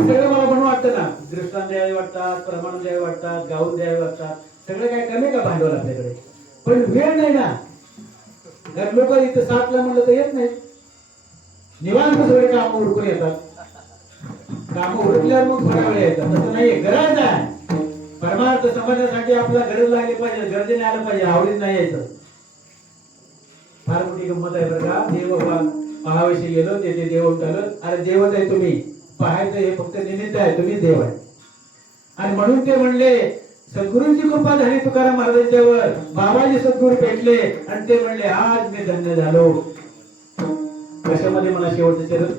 सगळं मला म्हणून वाटतं ना, दृष्टांत द्यावे वाटतात, प्रमाण द्यावे वाटतात, गाऊन द्यावे वाटतात. सगळं काय कमी का भांडवल आपल्याकडे? पण वेळ नाही ना. कारण लोक इथं 7ला म्हणलं तर येत नाही, निवांत सगळे काम उरकून येतात. काम उरकल्यावर मग थोडा वेळ येतात. तसं नाहीये, गरज आहे. परमार्थ समजण्यासाठी आपल्याला गरज लागली पाहिजे, गरजेने आलं पाहिजे, आवडीत नाही यायचं. फार मोठी गंमत आहे बरं का. देव पहावेशी गेलो, तेथे देव उठलं. अरे देवच आहे तुम्ही, पाहायचं हे फक्त निमित्त आहे, तुम्ही देव आहे. आणि म्हणून ते म्हणले, सद्गुरूंची कृपा झाली तुकाराम महाराजांच्यावर, बाबाजी सद्गुरू भेटले आणि ते म्हणले आज मी धन्य झालो. कशामध्ये मला शेवटचं चरण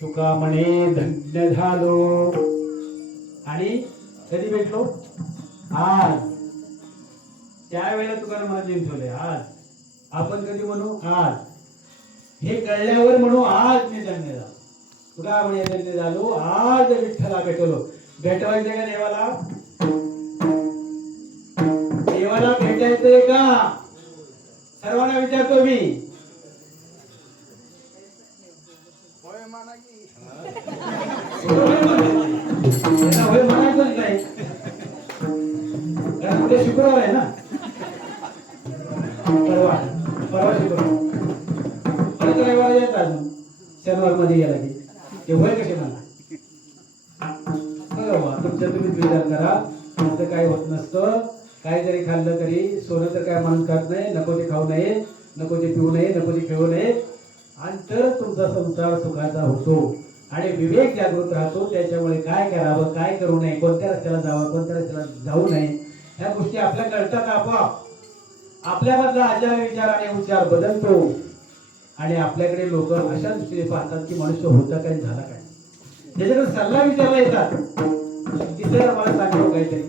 तुका म्हणे धन्य झालो. आणि कधी भेटलो? आज. त्यावेळेला तुकाराम महाराज ठेवले आज. आपण कधी म्हणू? आज. हे कळल्यावर म्हणू आज मी धन्य झालो. तुका म्हणे धन्य झालो, आज विठ्ठला भेटलो. भेटवायचे का देवाला? देवाला भेटायचंय का? सर्वांना विचारतो मी. होय म्हणायचंच नाही, कारण उद्या शुक्रवार आहे ना. परवा शुक्रवार, परत रविवार येत अजून शनिवार मध्ये गेला की ते होय कसे म्हणा. तुमच्या तुम्हीच विचार करा. असं काही होत नसतं. काही जरी खाल्लं तरी सोनं तर काय माणूस खात नाही. नको ते खाऊ नये, नको ते पिऊ नये, नको ते खेळू नये. आणि तर तुमचा संसार सुखाचा होतो आणि विवेक जागृत राहतो. त्याच्यामुळे काय करावं, काय करू नये, कोणत्या रस्त्याला जावं, कोणत्या रस्त्याला जाऊ नये, ह्या गोष्टी आपल्या कळतात. आपोआप आपल्यामधला आचार विचार आणि उच्चार बदलतो आणि आपल्याकडे लोक अशा दृष्टीने पाहतात की मनुष्य होता काय, झाला काय. त्याच्याकडे सल्ला विचारला येतात की सर मला सांगा काहीतरी.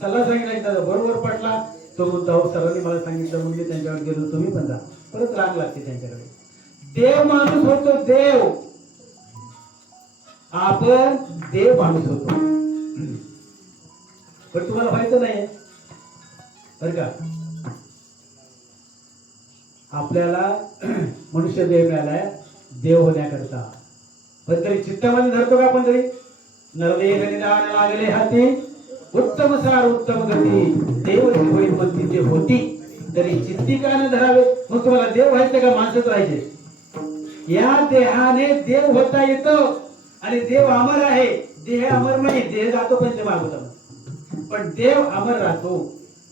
सल्ला सांगितला बरोबर पटला तो म्हणतो सरांनी मला सांगितलं म्हणजे त्यांच्याकडे गेलो, तुम्ही पण जा. परत राग लागते त्यांच्याकडे. देव माणूस होतो, देव. आपण देव माणूस होतो, पण तुम्हाला व्हायचं नाही बर का. आपल्याला मनुष्य देव मिळालाय देव होण्याकरता. पण तरी चित्तामध्ये धरतो का आपण तरी? नरदेह निदान लागले हाती उत्तम सार उत्तम गती देव होईल म्हणती ते होती तरी चित्ती का न धरावे. मग तुम्हाला देव व्हायचं का माणसंच राहायचे? या देहाने देव होता येतो आणि देव अमर आहे. देह अमर नाही, देह जातो पंचमहाभूतामध्ये, पण देव अमर राहतो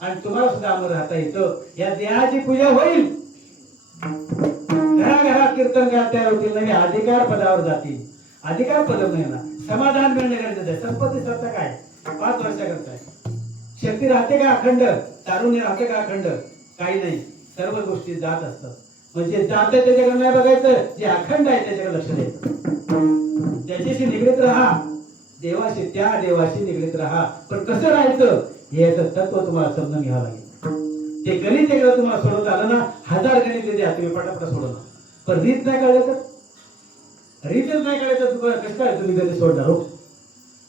आणि तुम्हाला सुद्धा अमर राहता येतं. या देहाची पूजा होईल, घराघरात कीर्तन गात्या होतील, नवे अधिकार पदावर जातील. अधिकार पद मिळणार, समाधान मिळणे गरजेचं आहे. संपत्ती सत्ता काय 5 वर्षाकरता आहे. शक्ती राहते का अखंड? तारुण्य राहते का अखंड? काही नाही, सर्व गोष्टी जात असतात. म्हणजे जात त्याच्याकडे नाही बघायचं, जे अखंड आहे त्याच्याकडे लक्ष द्यायचं. त्याच्याशी निगडीत राहा, देवाशी, त्या देवाशी निगडीत राहा. पण कसं राहायचं हे याचं तत्व तुम्हाला समजून घ्यावं लागेल. ते गणित एकदा तुम्हाला सोडवता आलं ना, 1000 गणित द्या तुम्ही पटापटा सोडवणार. पण रीत नाही कळलं तर, रीतच नाही कळलं तर तुम्हाला कसं काय तुम्ही गणित सोडणार हो?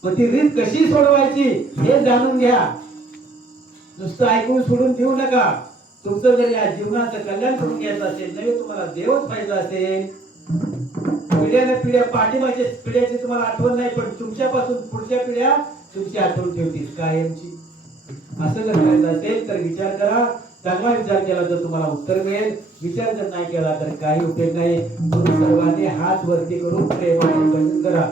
मग ती रीत कशी सोडवायची हे जाणून घ्या. नुसतं ऐकून सोडून देऊ नका. तुमचं जर या जीवनाचं कल्याण करून घ्यायचं असेल, नव्हे तुम्हाला देवच पाहिजे असेल, पिढ्याने पिढ्या पाठीमागच्या पिढ्याची तुम्हाला आठवण नाही, पण तुमच्यापासून पुढच्या पिढ्या तुमची आठवण ठेवतील कायमची. असं जर करायचं असेल तर विचार करा. चांगला विचार केला तर तुम्हाला उत्तर मिळेल. विचार जर नाही केला तर काही उपयोग नाही. म्हणून सर्वांनी हात वरती करून प्रेमाने भजन करा.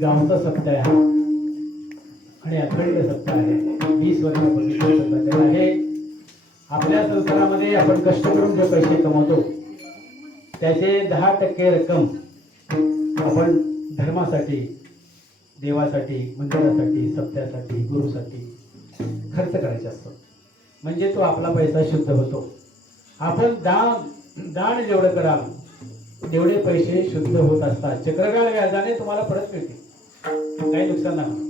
गावचा सप्ताह आहे आणि अखंड सप्ताह आहे. 20 वर्षापूर्वी बदल आहे. आपल्या संसारामध्ये आपण कष्ट करून जे पैसे कमवतो त्याचे 10% रक्कम आपण धर्मासाठी, देवासाठी, मंदिरासाठी, सप्त्यासाठी, गुरुसाठी खर्च करायचे असतो. म्हणजे तो आपला पैसा शुद्ध होतो. आपण दान जेवढं कराल तेवढे पैसे शुद्ध होत असतात. चक्रव्याळ व्याजाने तुम्हाला परत मिळते, काही नुकसान नाही.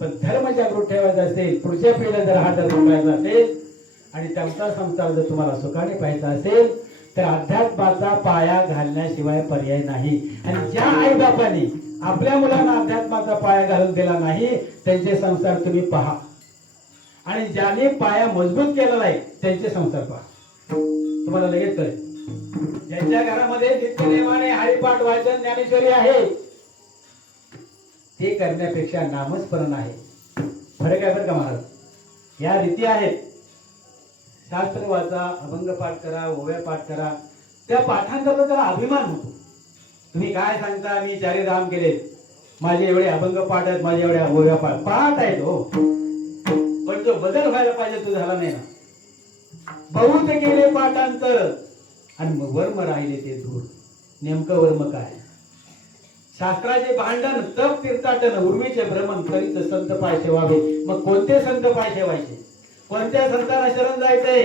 पण धर्म जागृत ठेवायचा असेल, पुढच्या पिढीला जर हा धर्म पाहायचा असेल आणि त्यांचा संसार जर तुम्हाला सुखाने पाहायचा असेल तर अध्यात्माचा पाया घालण्याशिवाय पर्याय नाही. आणि ज्या आई बापांनी आपल्या मुलांना अध्यात्माचा पाया घालून दिला नाही त्यांचे संसार तुम्ही पहा, आणि ज्याने पाया मजबूत केलेला आहे त्यांचे संसार पहा, तुम्हाला लगेच कळेल. ज्यांच्या घरामध्ये नित्यनेमाने हरिपाठ, वाचन, ज्ञानेश्वरी आहे ते करण्यापेक्षा नामस्मरण आहे. फरक आहे बरं का महाराज. या रीती आहेत. शास्त्र वाचा, अभंग पाठ करा, ओव्या पाठ करा. त्या पाठांचा त्याला अभिमान होतो. तुम्ही काय सांगता, मी 4 धाम केले, माझे एवढे अभंग पाठ आहेत, माझे एवढ्या ओव्या पाठ आहेत हो, पण जो बदल व्हायला पाहिजे तो झाला नाही ना. बहुत केले पाठांतर आणि मग वर्म राहिले ते दूर. नेमकं वर्म काय? शास्त्राचे भांडण, तप तीर्थाटन, उर्वीचे भ्रमण करीत संत पाय ठेवावे. मग कोणते संत पाय ठेवायचे? कोणत्या संतांना शरण जायचंय?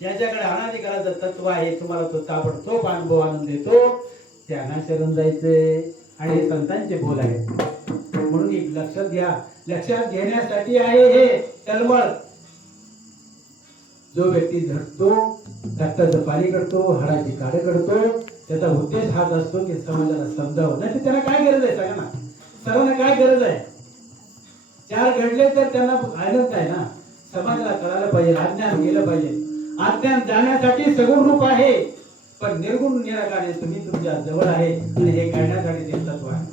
ज्याच्याकडे अनादिकालाचं तत्व आहे, तुम्हाला तो ताबडतोब अनुभव आणून देतो, त्यांना शरण जायचंय. आणि हे संतांचे बोल आहेत. म्हणून एक लक्षात घ्या. लक्षात घेण्यासाठी आहे हे तळमळ. जो व्यक्ती झटतो, रक्ताचं पाणी करतो, हाडाची काढ करतो, त्याचा उद्देश हाच असतो की समाजाला समजावं. नाही तर त्याला काय गरज आहे? सांगा ना, सर्वांना काय गरज आहे? 4 घडले तर त्यांना आनंद आहे ना. समाजाला कळायला पाहिजे, अज्ञान गेलं पाहिजे. अज्ञान जाण्यासाठी सगुण रूप आहे, पण निर्गुण निराकारे तुम्ही तुमच्या जवळ आहे आणि हे काढण्यासाठी ते तत्व आहे.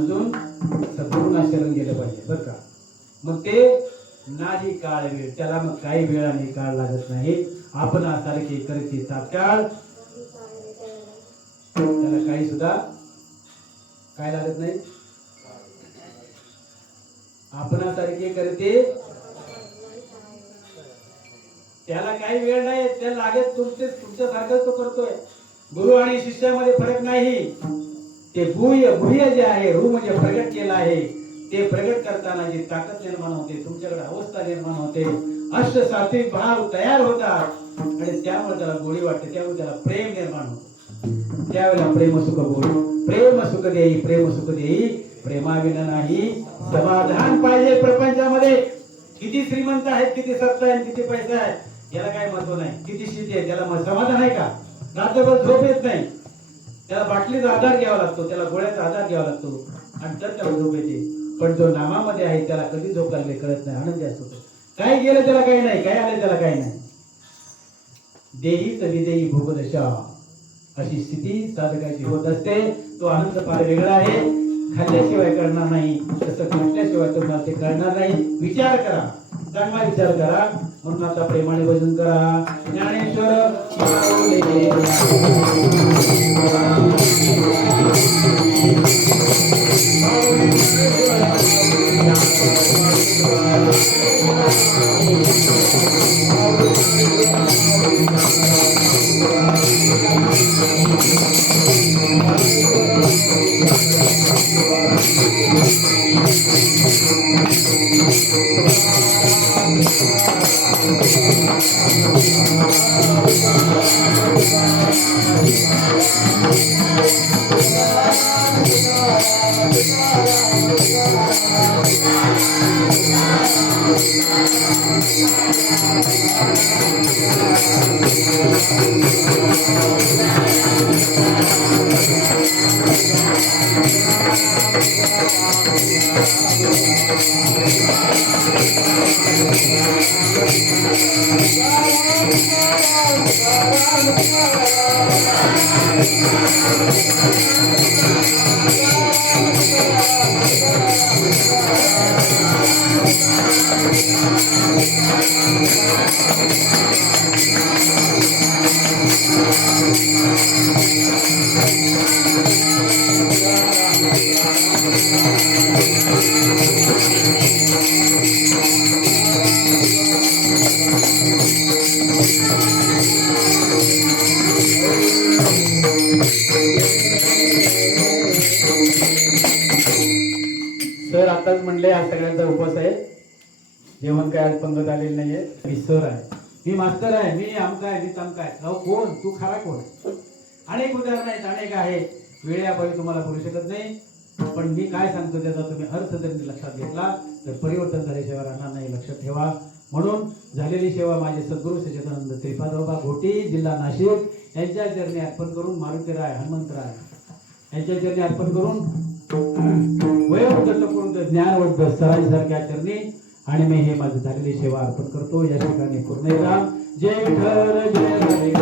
अजून सद्गुरूंना शरण गेलं पाहिजे बरं का. मग ते नाही काळ वेळ, त्याला मग काही वेळ आणि काळ लागत नाही. आपणासारखे करते तात्काळ, त्याला काही सुद्धा काय लागत नाही. आपणासारखे करते त्याला काही वेळ नाही, त्याला लागत तुमच्यासारखंच तो करतोय. गुरु आणि शिष्यामध्ये फरक नाही. ते गुह्य जे आहे, रूह म्हणजे प्रगट केलं आहे, ते प्रगट करताना जी ताकद निर्माण होते, तुमच्याकडे अवस्था निर्माण होते, अष्ट सात्विक भाव तयार होतात आणि त्यामुळे त्याला गोडी वाटते, त्यामुळे त्याला प्रेम निर्माण होतं. त्यावेळेला प्रेम सुख गोड, प्रेम सुख देई, प्रेम सुख देई, प्रेमाविना नाही समाधान पाहिजे. प्रपंचामध्ये किती श्रीमंत आहेत, किती सत्ता आहे, किती पैसा आहे, याला काही महत्व नाही. किती शेती आहे, त्याला समाधान आहे का? रात्रभर झोप येत नाही, त्याला बाटलीचा आधार घ्यावा लागतो, त्याला गोळ्याचा आधार घ्यावा लागतो आणि तर त्याला झोप येते. पण जो नामामध्ये आहे त्याला कधी झोप लागली कळत नाही, आनंदी असतो. काही गेलं त्याला काही नाही, काही आलं त्याला काही नाही. देही विदेही भोगदशा अशी स्थिती साधकाची होत असते. तो आनंद फार वेगळा आहे, खाल्ल्याशिवाय कळणार नाही, तसं म्हटल्याशिवाय तुम्हाला ते कळणार नाही. विचार करा, चांगला विचार करा. म्हणून आता प्रेमाने भजन करा. ज्ञानेश्वर सर आताच म्हणले आज सगळ्यांचा उपवास आहे, जेवण काय आज पंगत आलेली नाहीये. मी सर आहे, मी मास्तर आहे, मी आमका आहे, मी तमका आहे. अहो कोण तू, खरा कोण? अनेक उदाहरण आहेत, अनेक आहे. वेळेअभावी तुम्हाला बोलू शकत नाही, पण मी काय सांगतो त्याचा तुम्ही अर्थ जर लक्षात घेतला तर परिवर्तन झाल्याशिवाय राहणार नाही. लक्षात ठेवा. म्हणून झालेली सेवा माझे सद्गुरू सच्चिदानंद श्रीपाद बाबा घोटी, जिल्हा नाशिक यांच्या चरणी अर्पण करून, मारुतीराय, हनुमंतराय यांच्या चरणी अर्पण करून, वयोवृद्ध ज्ञानवृद्ध सरांसारख्या चरणी आणि मी हे माझी झालेली सेवा अर्पण करतो. या ठिकाणी पूर्ण जय विठ्ठल जय हरी.